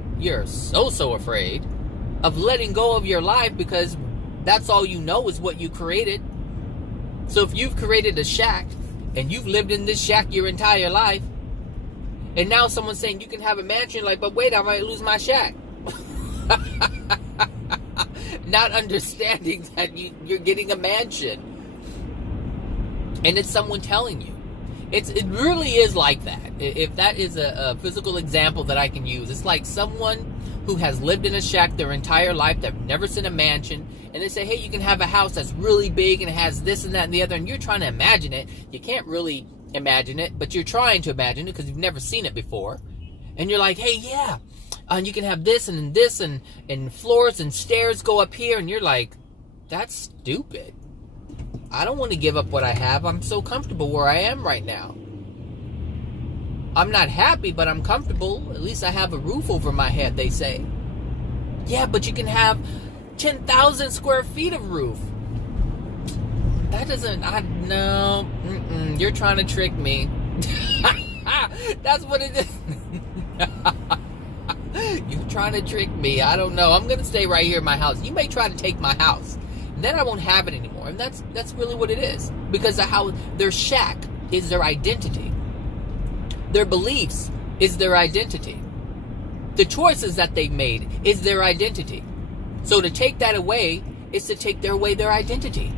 so afraid of letting go of your life because that's all you know is what you created. So if you've created a shack and you've lived in this shack your entire life, and now someone's saying you can have a mansion, like, but wait, I might lose my shack. not understanding that you're getting a mansion. And it's someone telling you. It really is like that. If that is a physical example that I can use, it's like someone who has lived in a shack their entire life, they've never seen a mansion, and they say, hey, you can have a house that's really big and it has this and that and the other, and you're trying to imagine it. You can't really imagine it, but you're trying to imagine it because you've never seen it before. And you're like, hey, yeah, and you can have this and floors and stairs go up here, and you're like, that's stupid. I don't want to give up what I have. I'm so comfortable where I am right now. I'm not happy, but I'm comfortable. At least I have a roof over my head, they say. Yeah, but you can have 10,000 square feet of roof. That doesn't, no, you're trying to trick me. That's what it is. You're trying to trick me. I don't know. I'm going to stay right here in my house. You may try to take my house. Then I won't have it anymore. And that's really what it is. Because of how their shack is their identity. Their beliefs is their identity. The choices that they've made is their identity. So to take that away is to take away their identity.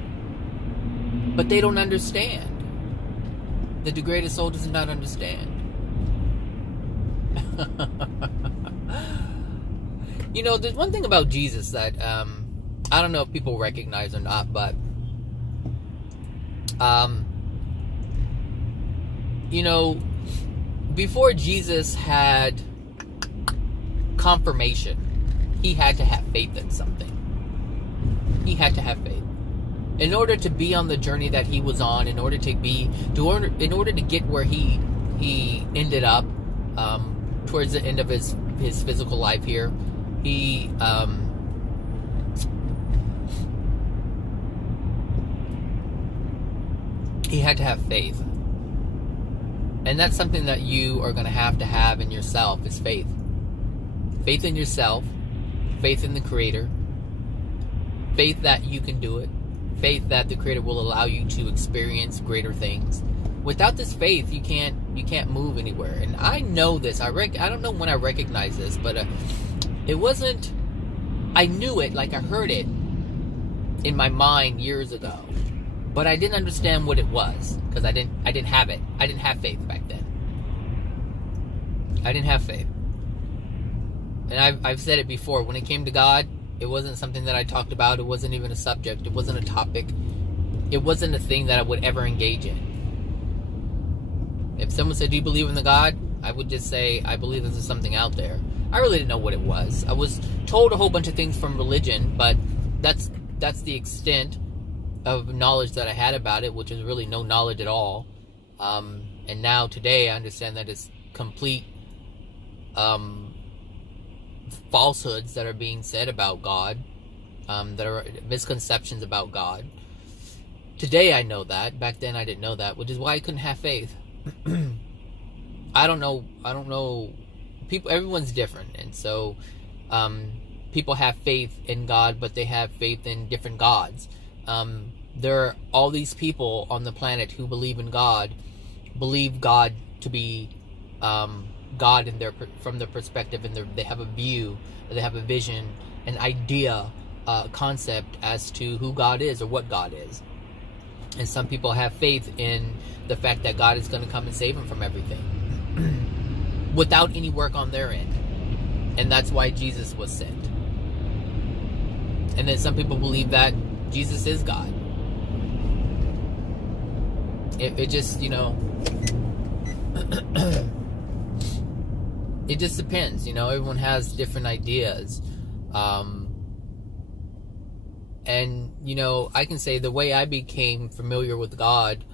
But they don't understand. The degraded soul does not understand. You know, there's one thing about Jesus that I don't know if people recognize or not, but you know, before Jesus had confirmation, he had to have faith in something. He had to have faith in order to be on the journey that he was on. In order to get where he ended up towards the end of his physical life here, he had to have faith. And that's something that you are going to have in yourself, is faith. Faith in yourself, faith in the Creator, faith that you can do it, faith that the Creator will allow you to experience greater things. Without this faith, you can't move anywhere. And I know this. I don't know when I recognized this, but it wasn't. I knew it, like I heard it in my mind years ago. But I didn't understand what it was, because I didn't have it. I didn't have faith back then. I didn't have faith. And I've said it before. When it came to God, it wasn't something that I talked about. It wasn't even a subject. It wasn't a topic. It wasn't a thing that I would ever engage in. If someone said, do you believe in the God? I would just say, I believe there's something out there. I really didn't know what it was. I was told a whole bunch of things from religion, but that's the extent of knowledge that I had about it, which is really no knowledge at all. And now today I understand that it's complete falsehoods that are being said about God, that are misconceptions about God. Today I know that. Back then I didn't know that, which is why I couldn't have faith. I don't know. People, everyone's different, and so people have faith in God, but they have faith in different gods. There are all these people on the planet who believe in God, believe God to be God in from their perspective, and they have a view, they have a vision, an idea, concept as to who God is or what God is. And some people have faith in the fact that God is going to come and save them from everything without any work on their end. And that's why Jesus was sent. And then some people believe that Jesus is God. It just, you know, it just depends, you know, everyone has different ideas. And, you know, I can say the way I became familiar with God,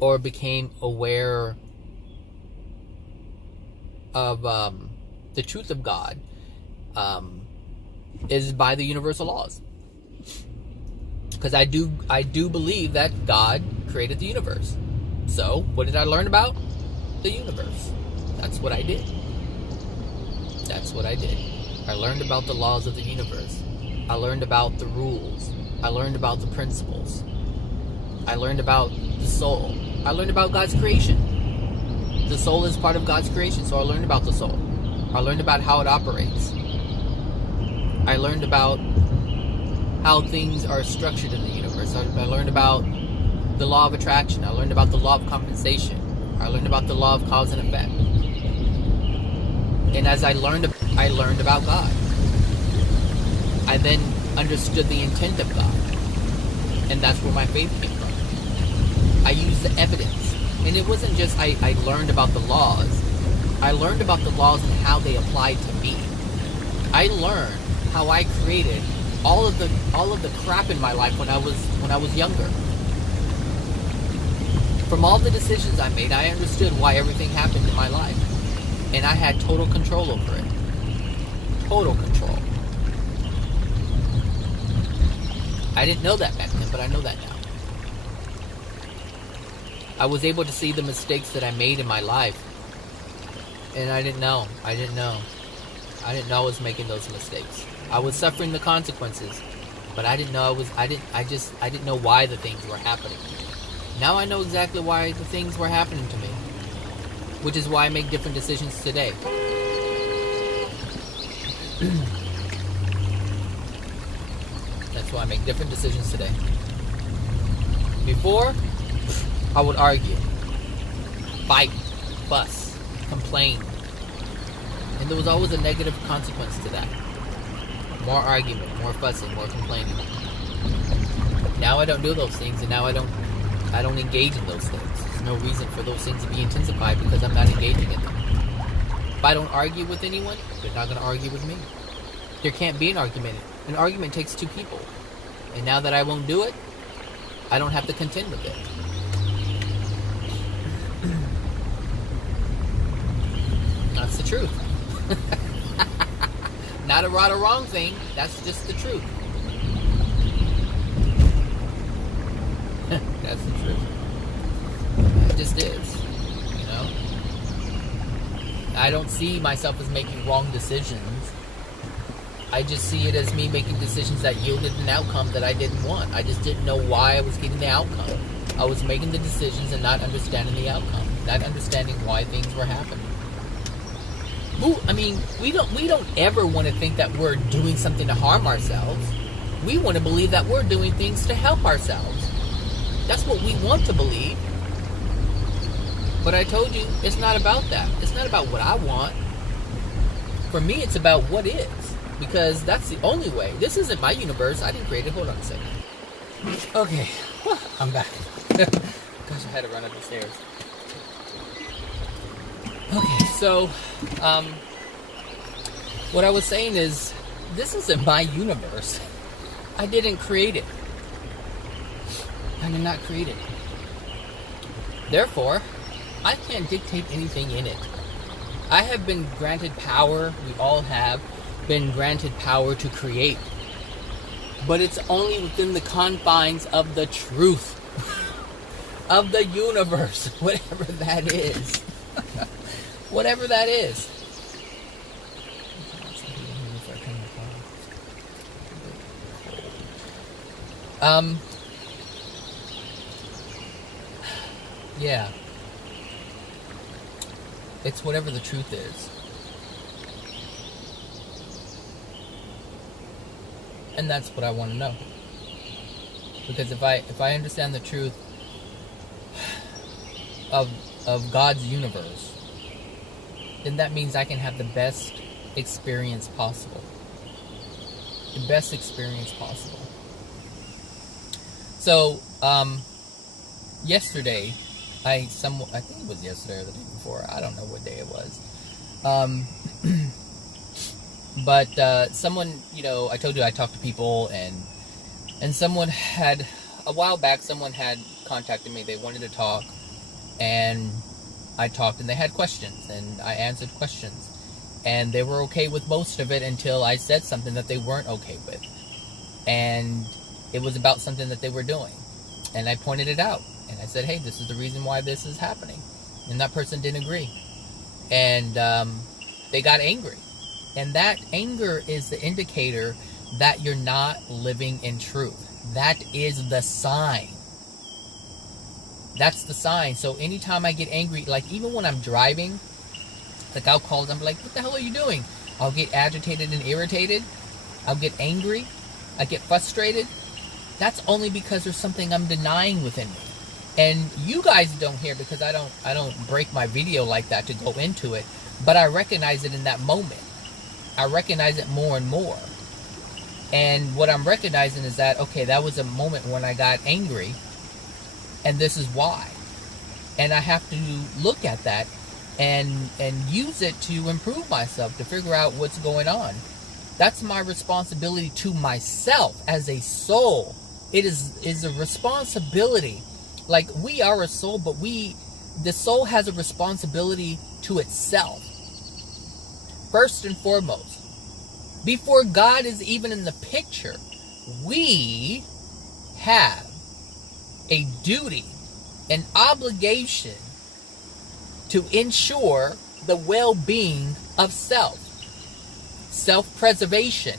or became aware of the truth of God, is by the universal laws. Because I do believe that God created the universe. So, what did I learn about? The universe. That's what I did. That's what I did. I learned about the laws of the universe. I learned about the rules. I learned about the principles. I learned about the soul. I learned about God's creation. The soul is part of God's creation, so I learned about the soul. I learned about how it operates. I learned about how things are structured in the universe. I learned about the law of attraction. I learned about the law of compensation. I learned about the law of cause and effect. And as I learned about God. I then understood the intent of God. And that's where my faith came from. I used the evidence. And it wasn't just I learned about the laws. I learned about the laws and how they applied to me. I learned how I created all of the crap in my life when I was younger. From all the decisions I made, I understood why everything happened in my life. And I had total control over it. Total control. I didn't know that back then, but I know that now. I was able to see the mistakes that I made in my life. And I didn't know. I didn't know I was making those mistakes. I was suffering the consequences, but I didn't know I didn't know why the things were happening. Now I know exactly why the things were happening to me, which is why I make different decisions today. That's why I make different decisions today. Before, I would argue, fight, fuss, complain, and there was always a negative consequence to that. More argument, more fussing, more complaining. Now I don't do those things, and now I don't engage in those things. There's no reason for those things to be intensified because I'm not engaging in them. If I don't argue with anyone, they're not going to argue with me. There can't be an argument. An argument takes two people. And now that I won't do it, I don't have to contend with it. That's the truth. Not a right or wrong thing. That's just the truth. That's the truth. It just is. You know? I don't see myself as making wrong decisions. I just see it as me making decisions that yielded an outcome that I didn't want. I just didn't know why I was getting the outcome. I was making the decisions and not understanding the outcome. Not understanding why things were happening. We don't ever want to think that we're doing something to harm ourselves. We want to believe that we're doing things to help ourselves. That's what we want to believe. But I told you, it's not about that. It's not about what I want. For me, it's about what is. Because that's the only way. This isn't my universe. I didn't create it. Hold on a second. Okay. I'm back. Gosh, I had to run up the stairs. Okay, so, what I was saying is, this isn't my universe. I didn't create it. I did not create it. Therefore, I can't dictate anything in it. I have been granted power, we all have been granted power to create. But it's only within the confines of the truth. Of the universe, whatever that is. Whatever that is. Yeah. It's whatever the truth is. And that's what I want to know. Because if I understand the truth of God's universe, then that means I can have the best experience possible. The best experience possible. So, yesterday, I think it was yesterday or the day before. I don't know what day it was. But someone, I told you I talked to people, and someone had, a while back, someone had contacted me. They wanted to talk, and I talked, and they had questions, and I answered questions. And they were okay with most of it until I said something that they weren't okay with. And it was about something that they were doing. And I pointed it out. And I said, hey, this is the reason why this is happening. And that person didn't agree. And they got angry. And that anger is the indicator that you're not living in truth. That is the sign. That's the sign. So anytime I get angry, like even when I'm driving, like I'll call them like, what the hell are you doing? I'll get agitated and irritated. I'll get angry, I get frustrated. That's only because there's something I'm denying within me. And you guys don't hear because I don't break my video like that to go into it, but I recognize it in that moment. I recognize it more and more. And what I'm recognizing is that, okay, that was a moment when I got angry, and this is why. And I have to look at that and use it to improve myself, to figure out what's going on. That's my responsibility to myself as a soul. It is a responsibility. Like, we are a soul, but the soul has a responsibility to itself. First and foremost, before God is even in the picture, we have a duty, an obligation to ensure the well-being of self. Self-preservation.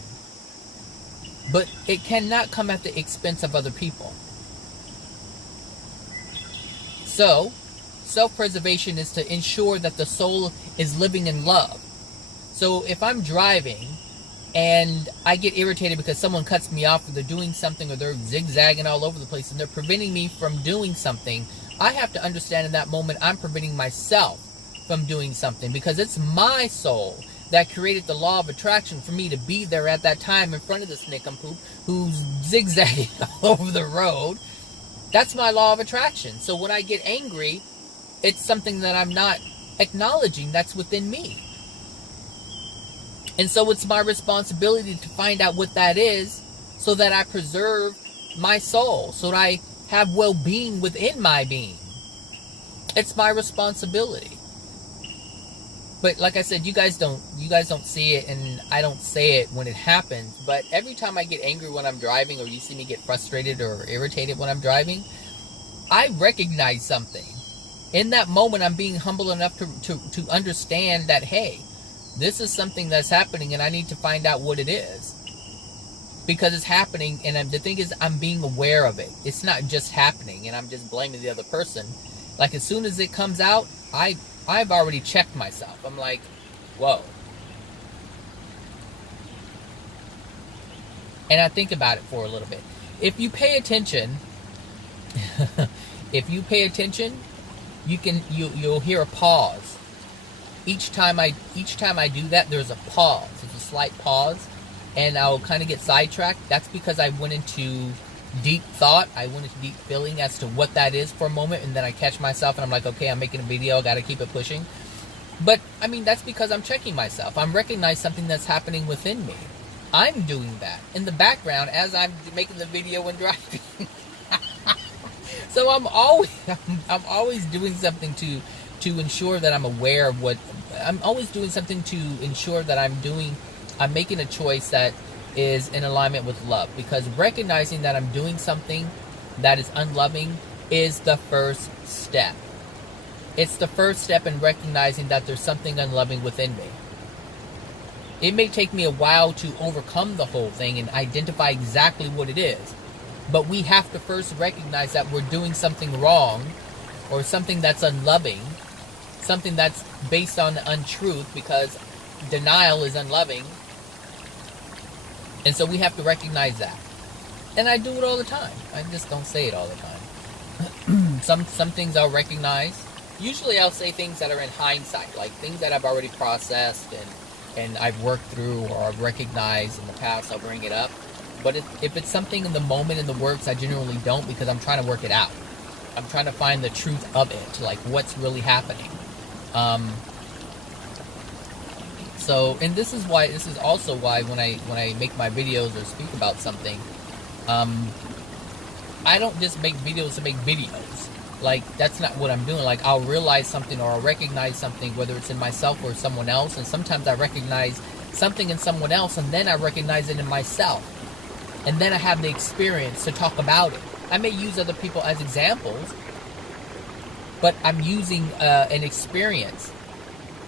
But it cannot come at the expense of other people. So, self-preservation is to ensure that the soul is living in love. So if I'm driving and I get irritated because someone cuts me off, or they're doing something, or they're zigzagging all over the place and they're preventing me from doing something, I have to understand in that moment I'm preventing myself from doing something, because it's my soul that created the law of attraction for me to be there at that time in front of this nincompoop who's zigzagging all over the road. That's my law of attraction. So when I get angry, it's something that I'm not acknowledging that's within me. And so it's my responsibility to find out what that is, so that I preserve my soul, so that I have well-being within my being. It's my responsibility. But like I said, you guys don't see it, and I don't say it when it happens. But every time I get angry when I'm driving, or you see me get frustrated or irritated when I'm driving, I recognize something. In that moment, I'm being humble enough to understand that, hey, this is something that's happening, and I need to find out what it is. Because it's happening, and the thing is, I'm being aware of it. It's not just happening, and I'm just blaming the other person. Like, as soon as it comes out, I've already checked myself. I'm like, whoa. And I think about it for a little bit. If you pay attention, you'll hear a pause. Each time I do that, there's a pause. There's a slight pause, and I'll kind of get sidetracked. That's because I went into deep thought. I went into deep feeling as to what that is for a moment, and then I catch myself, and I'm like, okay, I'm making a video. I got to keep it pushing. But I mean, that's because I'm checking myself. I'm recognizing something that's happening within me. I'm doing that in the background as I'm making the video and driving. So I'm always doing something to ensure that I'm aware of what I'm always doing something to ensure that I'm making a choice that is in alignment with love, because recognizing that I'm doing something that is unloving is the first step. It's the first step in recognizing that there's something unloving within me. It may take me a while to overcome the whole thing and identify exactly what it is, but we have to first recognize that we're doing something wrong, or something that's unloving, something that's based on untruth, because denial is unloving. And so we have to recognize that. And I do it all the time. I just don't say it all the time. Some things I'll recognize. Usually I'll say things that are in hindsight, like things that I've already processed and I've worked through, or I've recognized in the past. I'll bring it up. But if it's something in the moment, in the works, I generally don't, because I'm trying to work it out. I'm trying to find the truth of it, like what's really happening. So, and this is also why when I make my videos or speak about something, I don't just make videos to make videos. Like, that's not what I'm doing. Like, I'll realize something, or I'll recognize something, whether it's in myself or someone else, and sometimes I recognize something in someone else, and then I recognize it in myself. And then I have the experience to talk about it. I may use other people as examples, but I'm using an experience.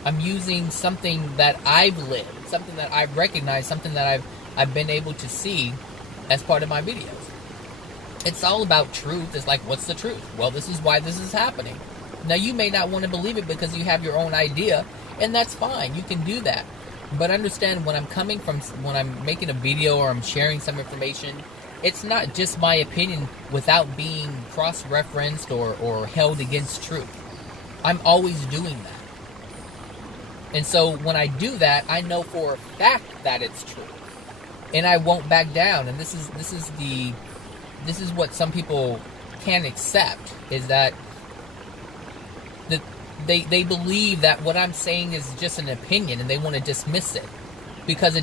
I'm using something that I've lived, something that I've recognized, something that I've been able to see as part of my videos. It's all about truth. It's like, what's the truth? Well, this is why this is happening. Now, you may not want to believe it because you have your own idea, and that's fine. You can do that. But understand, when I'm making a video or I'm sharing some information, it's not just my opinion without being cross-referenced or held against truth. I'm always doing that. And so when I do that, I know for a fact that it's true. And I won't back down. And this is what some people can't accept, is that they believe that what I'm saying is just an opinion and they want to dismiss it because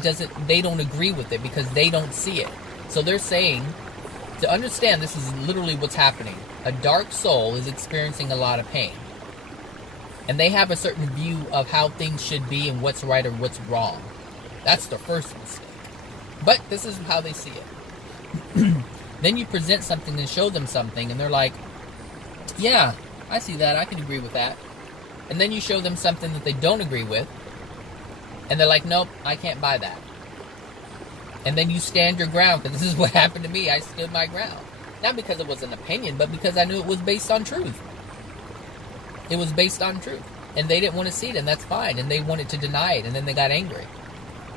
they don't agree with it, because they don't see it. So they're saying, to understand, this is literally what's happening. A dark soul is experiencing a lot of pain. And they have a certain view of how things should be and what's right or what's wrong. That's the first mistake. But this is how they see it. Then you present something and show them something, and they're like, yeah, I see that, I can agree with that. And then you show them something that they don't agree with, and they're like, nope, I can't buy that. And then you stand your ground, because this is what happened to me. I stood my ground. Not because it was an opinion, but because I knew it was based on truth. It was based on truth. And they didn't want to see it, and that's fine. And they wanted to deny it, and then they got angry.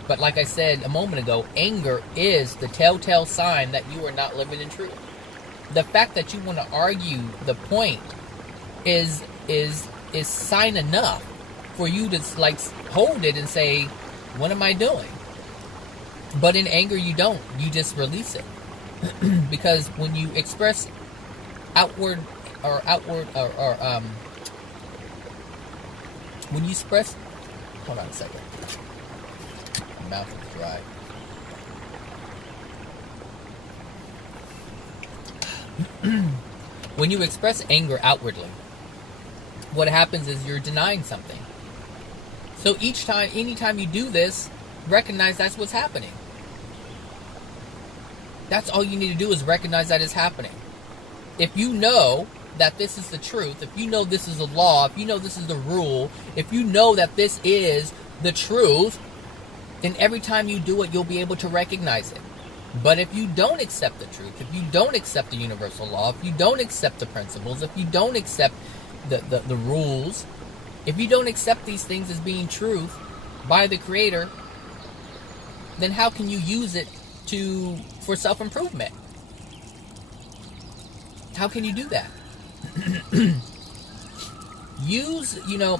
But like I said a moment ago, anger is the telltale sign that you are not living in truth. The fact that you want to argue the point is sign enough for you to like hold it and say, what am I doing? But in anger you don't. You just release it. Because when you express when you express, hold on a second. My mouth is dry. When you express anger outwardly, what happens is you're denying something. So anytime you do this, recognize that's what's happening. That's all you need to do, is recognize that it's happening. If you know that this is the truth, if you know this is the law, if you know this is the rule, if you know that this is the truth, then every time you do it, you'll be able to recognize it. But if you don't accept the truth, if you don't accept the universal law, if you don't accept the principles, if you don't accept the rules, if you don't accept these things as being truth by the Creator, then how can you use it for self-improvement? How can you do that?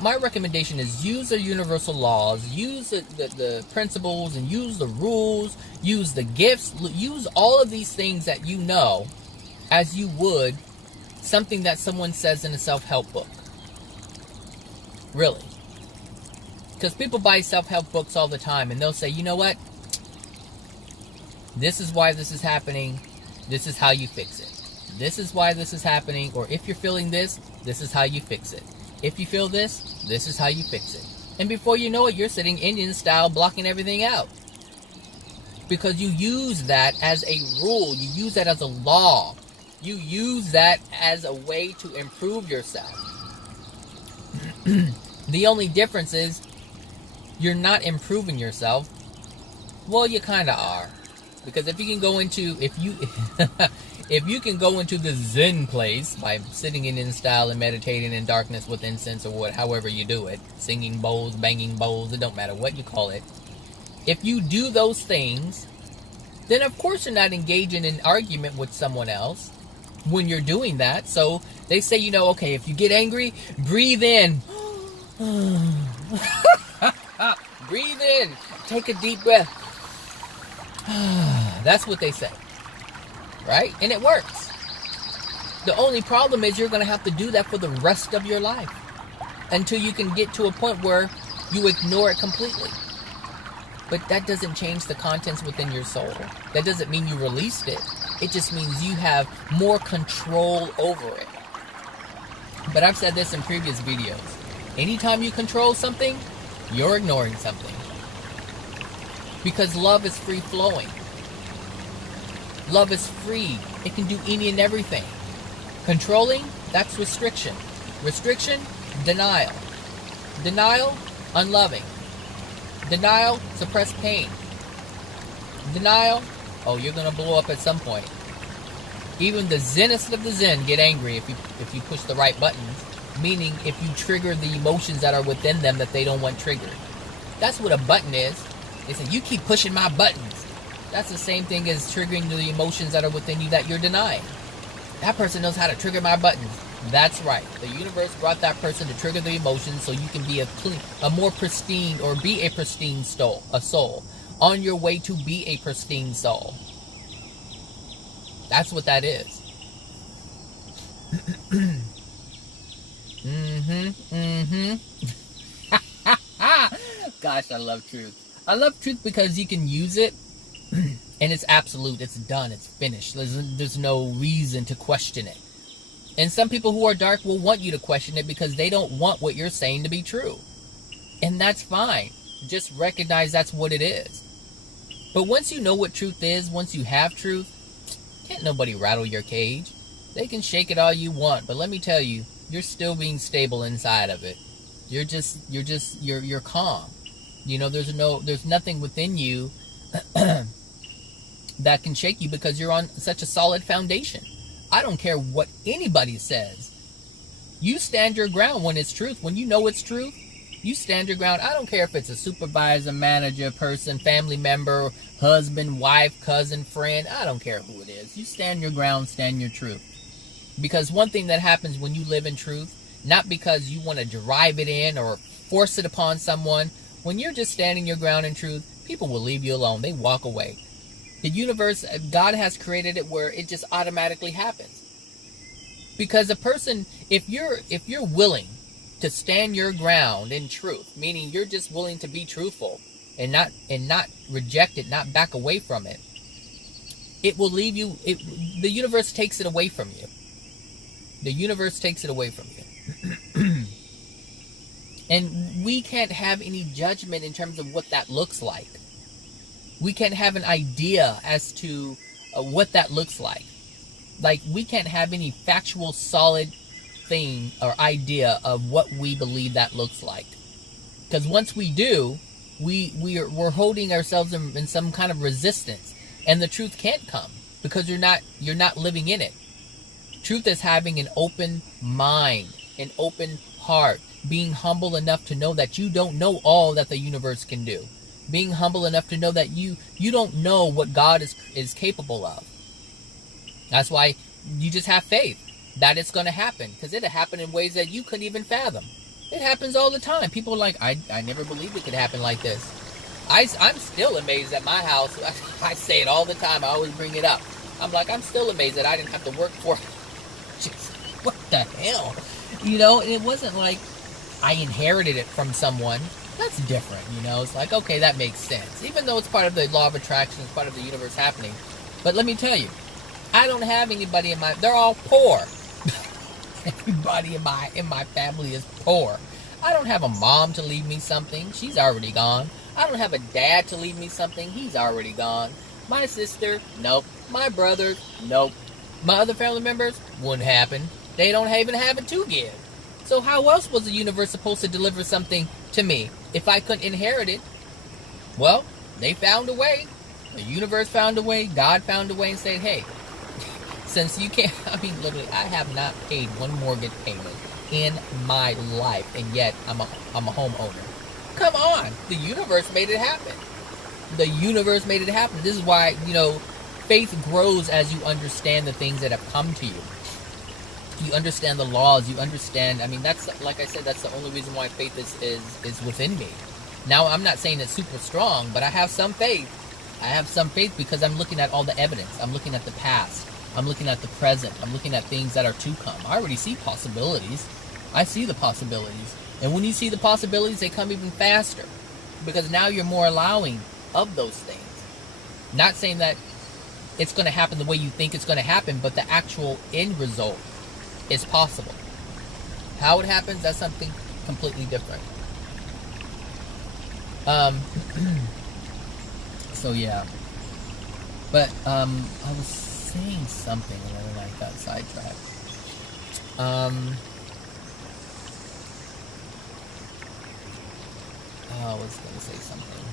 My recommendation is use the universal laws, use the principles, and use the rules, use the gifts, use all of these things that you know as you would something that someone says in a self-help book. Really. Because people buy self-help books all the time, and they'll say, you know what? This is why this is happening. This is how you fix it. This is why this is happening. Or if you're feeling this, this is how you fix it. If you feel this, this is how you fix it. And before you know it, you're sitting Indian style, blocking everything out. Because you use that as a rule. You use that as a law. You use that as a way to improve yourself. The only difference is you're not improving yourself. Well, you kind of are. Because if you can go into the Zen place by sitting in style and meditating in darkness with incense or however you do it, singing bowls, banging bowls, it don't matter what you call it. If you do those things, then of course you're not engaging in argument with someone else when you're doing that. So they say, okay, if you get angry, breathe in. Breathe in. Take a deep breath. That's what they say. Right? And it works. The only problem is you're going to have to do that for the rest of your life until you can get to a point where you ignore it completely. But that doesn't change the contents within your soul. That doesn't mean you released it. It just means you have more control over it. But I've said this in previous videos. Anytime you control something, you're ignoring something. Because love is free flowing. Love is free. It can do any and everything. Controlling, that's restriction. Restriction, denial. Denial, unloving. Denial, suppress pain. Denial, you're going to blow up at some point. Even the zenest of the zen get angry if you push the right buttons. Meaning if you trigger the emotions that are within them that they don't want triggered. That's what a button is. They say, you keep pushing my buttons. That's the same thing as triggering the emotions that are within you that you're denying. That person knows how to trigger my buttons. That's right. The universe brought that person to trigger the emotions so you can be a more pristine, or be a pristine soul, on your way to be a pristine soul. That's what that is. Gosh, I love truth. I love truth because you can use it and it's absolute. It's done. It's finished. There's no reason to question it. And some people who are dark will want you to question it because they don't want what you're saying to be true. And that's fine. Just recognize that's what it is. But once you know what truth is, once you have truth, can't nobody rattle your cage. They can shake it all you want, but let me tell you, you're still being stable inside of it. You're calm. You know, there's nothing within you that can shake you because you're on such a solid foundation. I don't care what anybody says. You stand your ground when it's truth. When you know it's truth, you stand your ground. I don't care if it's a supervisor, manager, person, family member, husband, wife, cousin, friend. I don't care who it is. You stand your ground, stand your truth. Because one thing that happens when you live in truth, not because you want to drive it in or force it upon someone, when you're just standing your ground in truth, people will leave you alone. They walk away. The universe, God has created it where it just automatically happens. Because a person, if you're willing to stand your ground in truth, meaning you're just willing to be truthful and not reject it, not back away from it, it will leave you. The universe takes it away from you. The universe takes it away from you. And we can't have any judgment in terms of what that looks like. We can't have an idea as to what that looks like. Like, we can't have any factual, solid thing or idea of what we believe that looks like. Because once we do, we're holding ourselves in some kind of resistance, and the truth can't come because you're not living in it. Truth is having an open mind, an open heart, being humble enough to know that you don't know all that the universe can do. Being humble enough to know that you don't know what God is capable of. That's why you just have faith that it's going to happen, because it'll happen in ways that you couldn't even fathom. It happens all the time. People are like, I never believed it could happen like this. I'm still amazed at my house. I say it all the time. I always bring it up. I'm like, I'm still amazed that I didn't have to work for it. Just, what the hell? You know, and it wasn't like I inherited it from someone. That's different, you know. It's like, okay, that makes sense. Even though it's part of the law of attraction, it's part of the universe happening. But let me tell you, I don't have anybody they're all poor. Everybody in my family is poor. I don't have a mom to leave me something. She's already gone. I don't have a dad to leave me something. He's already gone. My sister, nope. My brother, nope. My other family members, wouldn't happen. They don't even have it to give. So how else was the universe supposed to deliver something to me if I couldn't inherit it? Well, they found a way. The universe found a way. God found a way and said, hey, since you can't, I mean, literally, I have not paid one mortgage payment in my life, and yet I'm a homeowner. Come on. The universe made it happen. The universe made it happen. This is why, you know, faith grows as you understand the things that have come to you. You understand the laws. You understand. I mean, that's, like I said, that's the only reason why faith is within me. Now, I'm not saying it's super strong, but I have some faith. I have some faith because I'm looking at all the evidence. I'm looking at the past. I'm looking at the present. I'm looking at things that are to come. I already see possibilities. I see the possibilities. And when you see the possibilities, they come even faster. Because now you're more allowing of those things. Not saying that it's going to happen the way you think it's going to happen, but the actual end result is possible. How it happens, that's something completely different. So yeah. But I was saying something and then I got sidetracked. I was going to say something.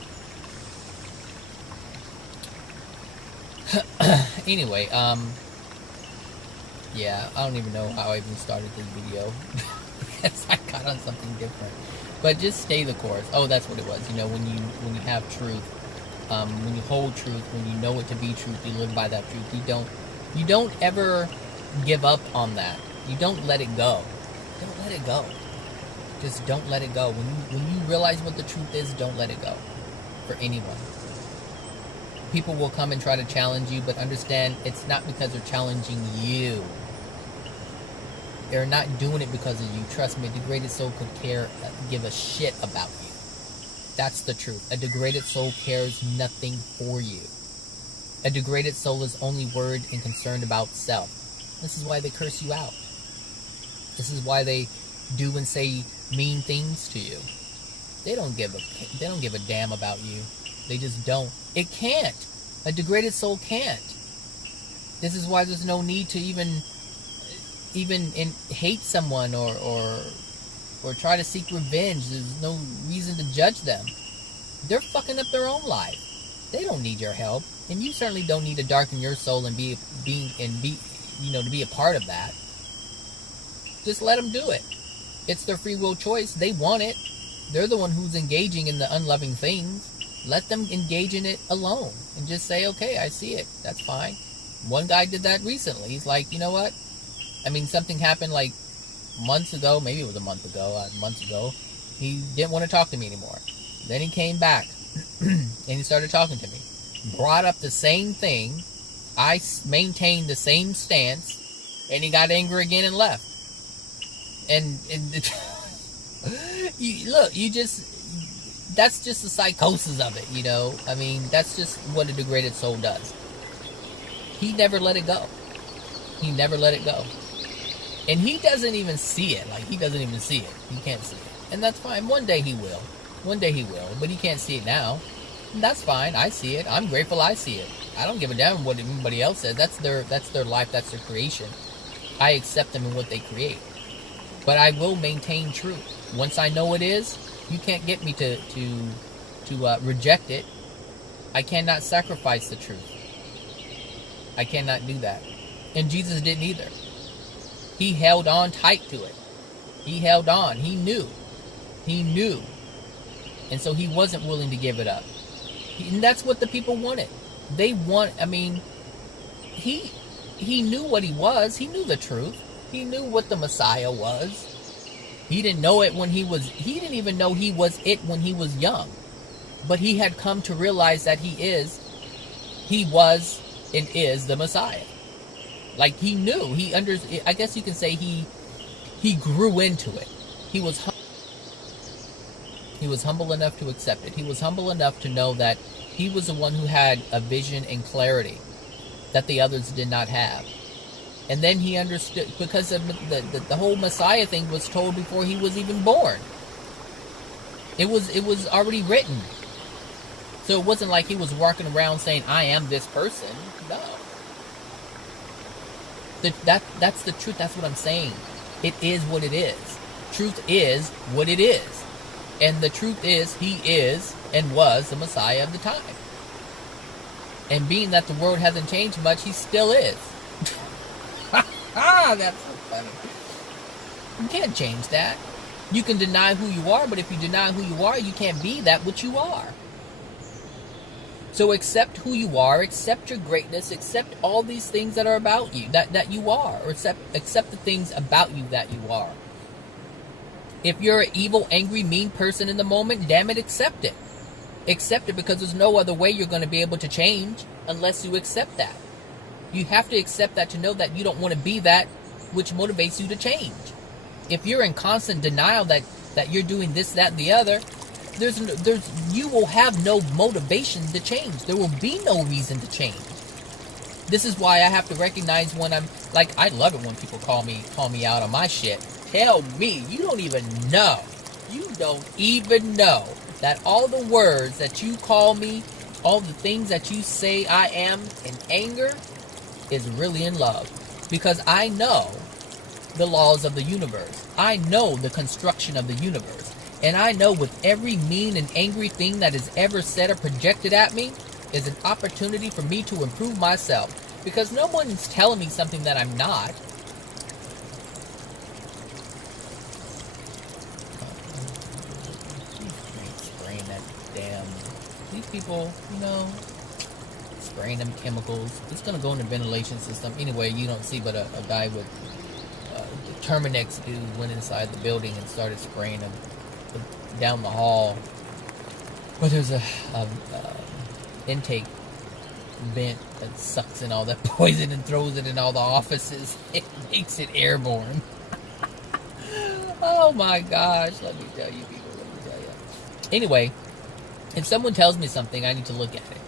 Anyway, yeah, I don't even know how I even started this video. I got on something different. But just stay the course. Oh, that's what it was. When you have truth, when you hold truth, when you know it to be truth, you live by that truth. You don't ever give up on that. You don't let it go. Don't let it go. Just don't let it go. When you realize what the truth is, don't let it go. For anyone. People will come and try to challenge you, but understand it's not because they're challenging you. They're not doing it because of you. Trust me, a degraded soul could give a shit about you. That's the truth. A degraded soul cares nothing for you. A degraded soul is only worried and concerned about self. This is why they curse you out. This is why they do and say mean things to you. They don't give a damn about you. They just don't. It can't. A degraded soul can't. This is why there's no need to even hate someone or try to seek revenge. There's no reason to judge them. They're fucking up their own life. They don't need your help, and you certainly don't need to darken your soul and be to be a part of that. Just let them do it. It's their free will choice. They want it. They're the one who's engaging in the unloving things. Let them engage in it alone and just say, okay, I see it. That's fine. One guy did that recently. He's like, you know what? Something happened like months ago. Maybe it was months ago. He didn't want to talk to me anymore. Then he came back and he started talking to me. Brought up the same thing. I maintained the same stance, and he got angry again and left. And that's just the psychosis of it, That's just what a degraded soul does. He never let it go. He never let it go. And he doesn't even see it. He doesn't even see it. He can't see it. And that's fine. One day he will. But he can't see it now. And that's fine. I see it. I'm grateful I see it. I don't give a damn what anybody else says. That's their life. That's their creation. I accept them in what they create. But I will maintain truth. Once I know what it is, you can't get me to reject it. I cannot sacrifice the truth. I cannot do that. And Jesus didn't either. He held on tight to it. He held on. He knew. And so he wasn't willing to give it up. And that's what the people wanted. He knew what he was. He knew the truth. He knew what the Messiah was. He didn't know it he didn't even know he was it when he was young. But he had come to realize that he was and is the Messiah. He knew, I guess you can say he grew into it. He was humble enough to accept it. He was humble enough to know that he was the one who had a vision and clarity that the others did not have. And then he understood, because of the whole Messiah thing was told before he was even born. It was already written. So it wasn't like he was walking around saying, I am this person. No. That's the truth. That's what I'm saying. It is what it is. Truth is what it is. And the truth is, he is and was the Messiah of the time. And being that the world hasn't changed much, he still is. That's so funny. You can't change that. You can deny who you are, but if you deny who you are, you can't be that which you are. So accept who you are, accept your greatness, accept all these things that are about you, that you are, or accept the things about you that you are. If you're an evil, angry, mean person in the moment, damn it, accept it. Accept it, because there's no other way you're going to be able to change unless you accept that. You have to accept that to know that you don't want to be that which motivates you to change. If you're in constant denial that you're doing this, that, and the other, you will have no motivation to change. There will be no reason to change. This is why I have to recognize when I love it when people call me out on my shit. Tell me, you don't even know that all the words that you call me, all the things that you say I am in anger, is really in love. Because I know the laws of the universe. I know the construction of the universe. And I know with every mean and angry thing that is ever said or projected at me is an opportunity for me to improve myself. Because no one's telling me something that I'm not. damn, these people, spraying them chemicals. It's gonna go in the ventilation system. Anyway, you don't see, but a guy with the Terminex dude went inside the building and started spraying them down the hall. But there's a intake vent that sucks in all that poison and throws it in all the offices. It makes it airborne. Oh my gosh, let me tell you people, let me tell you. Anyway, if someone tells me something, I need to look at it.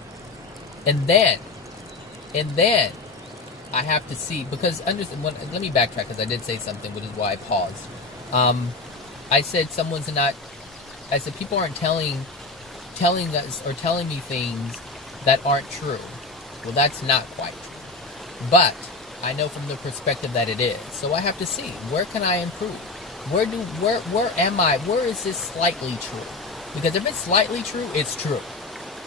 And then I have to see, because let me backtrack, because I did say something, which is why I paused. I said people aren't telling us or telling me things that aren't true. Well, that's not quite true. But I know from the perspective that it is. So I have to see, where can I improve? Where am I? Where is this slightly true? Because if it's slightly true, it's true.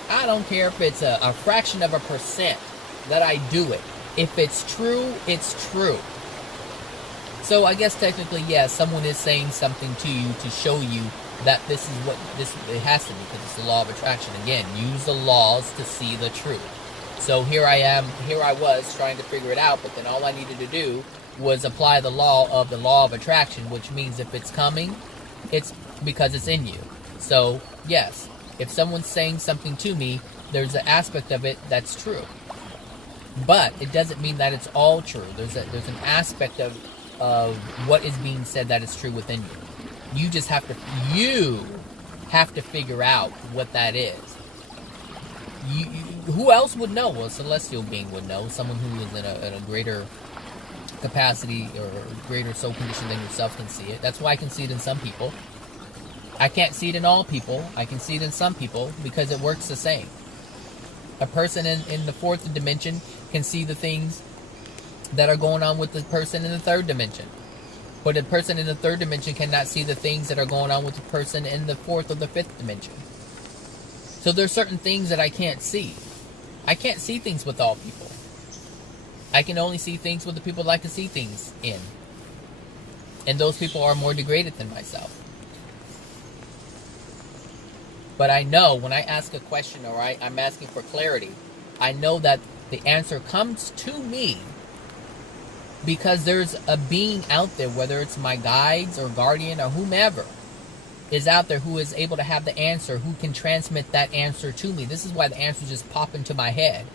I don't care if it's a fraction of a percent that I do it. If it's true, it's true. So I guess technically, yes, someone is saying something to you to show you that this is what it has to be, because it's the law of attraction. Again, use the laws to see the truth. So here I was trying to figure it out, but then all I needed to do was apply the law of attraction, which means if it's coming, it's because it's in you. So yes, if someone's saying something to me, there's an aspect of it that's true. But it doesn't mean that it's all true. There's an aspect of what is being said that is true within you. You just have to figure out what that is. Who else would know? Well, a celestial being would know. Someone who is in a greater capacity or greater soul condition than yourself can see it. That's why I can see it in some people. I can't see it in all people. I can see it in some people because it works the same. A person in the fourth dimension can see the things that are going on with the person in the third dimension. But a person in the third dimension cannot see the things that are going on with the person in the fourth or the fifth dimension. So there's certain things that I can't see. I can't see things with all people. I can only see things with the people that I can see things in. And those people are more degraded than myself. But I know when I ask a question or I'm asking for clarity, I know that the answer comes to me because there's a being out there, whether it's my guides or guardian or whomever is out there who is able to have the answer, who can transmit that answer to me. This is why the answers just pop into my head.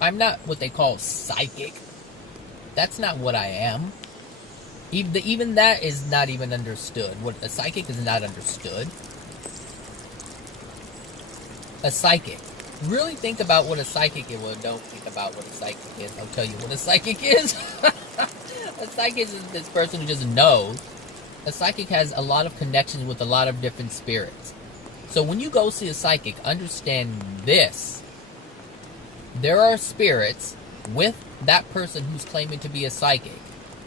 I'm not what they call psychic. That's not what I am. Even that is not even understood. What a psychic is not understood. A psychic. Really think about what a psychic is. Well, don't think about what a psychic is. I'll tell you what a psychic is. A psychic is this person who just knows. A psychic has a lot of connections with a lot of different spirits. So when you go see a psychic, understand this. There are spirits with that person who's claiming to be a psychic.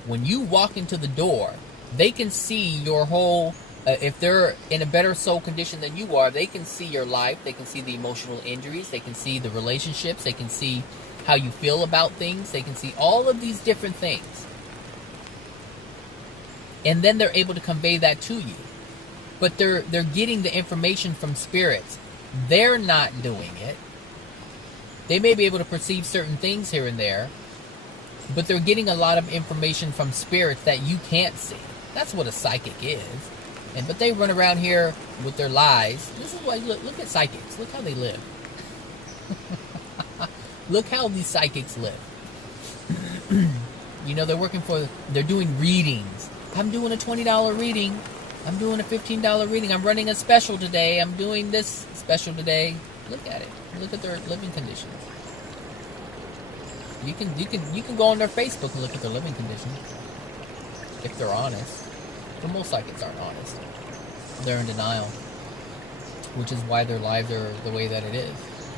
When you walk into the door, they can see your whole... if they're in a better soul condition than you are, they can see your life. They can see the emotional injuries. They can see the relationships. They can see how you feel about things. They can see all of these different things. And then they're able to convey that to you. But they're getting the information from spirits. They're not doing it. They may be able to perceive certain things here and there, but they're getting a lot of information from spirits that you can't see. That's what a psychic is. But they run around here with their lies. This is why, look at psychics. Look how they live. Look how these psychics live. They're doing readings. I'm doing a $20 reading. I'm doing a $15 reading. I'm running a special today. I'm doing this special today. Look at it. Look at their living conditions. You can go on their Facebook and look at their living conditions. If they're honest. But most psychics aren't honest. They're in denial. Which is why their lives are the way that it is.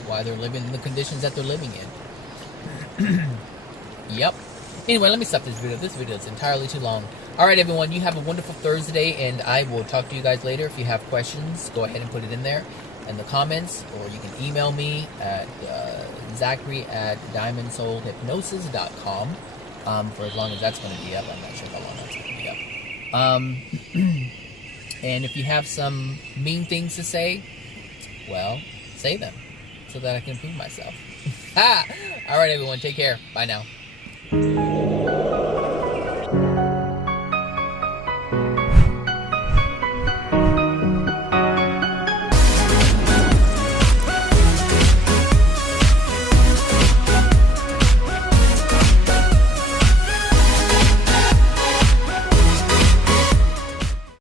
Why they're living in the conditions that they're living in. Yep. Anyway, let me stop this video. This video is entirely too long. Alright everyone, you have a wonderful Thursday, and I will talk to you guys later. If you have questions, go ahead and put it in there in the comments, or you can email me at Zachary@diamondsoulhypnosis.com for as long as that's going to be up. I'm not sure how long that's going to be up. And if you have some mean things to say, Well, say them so that I can improve myself. All right, everyone. Take care. Bye now.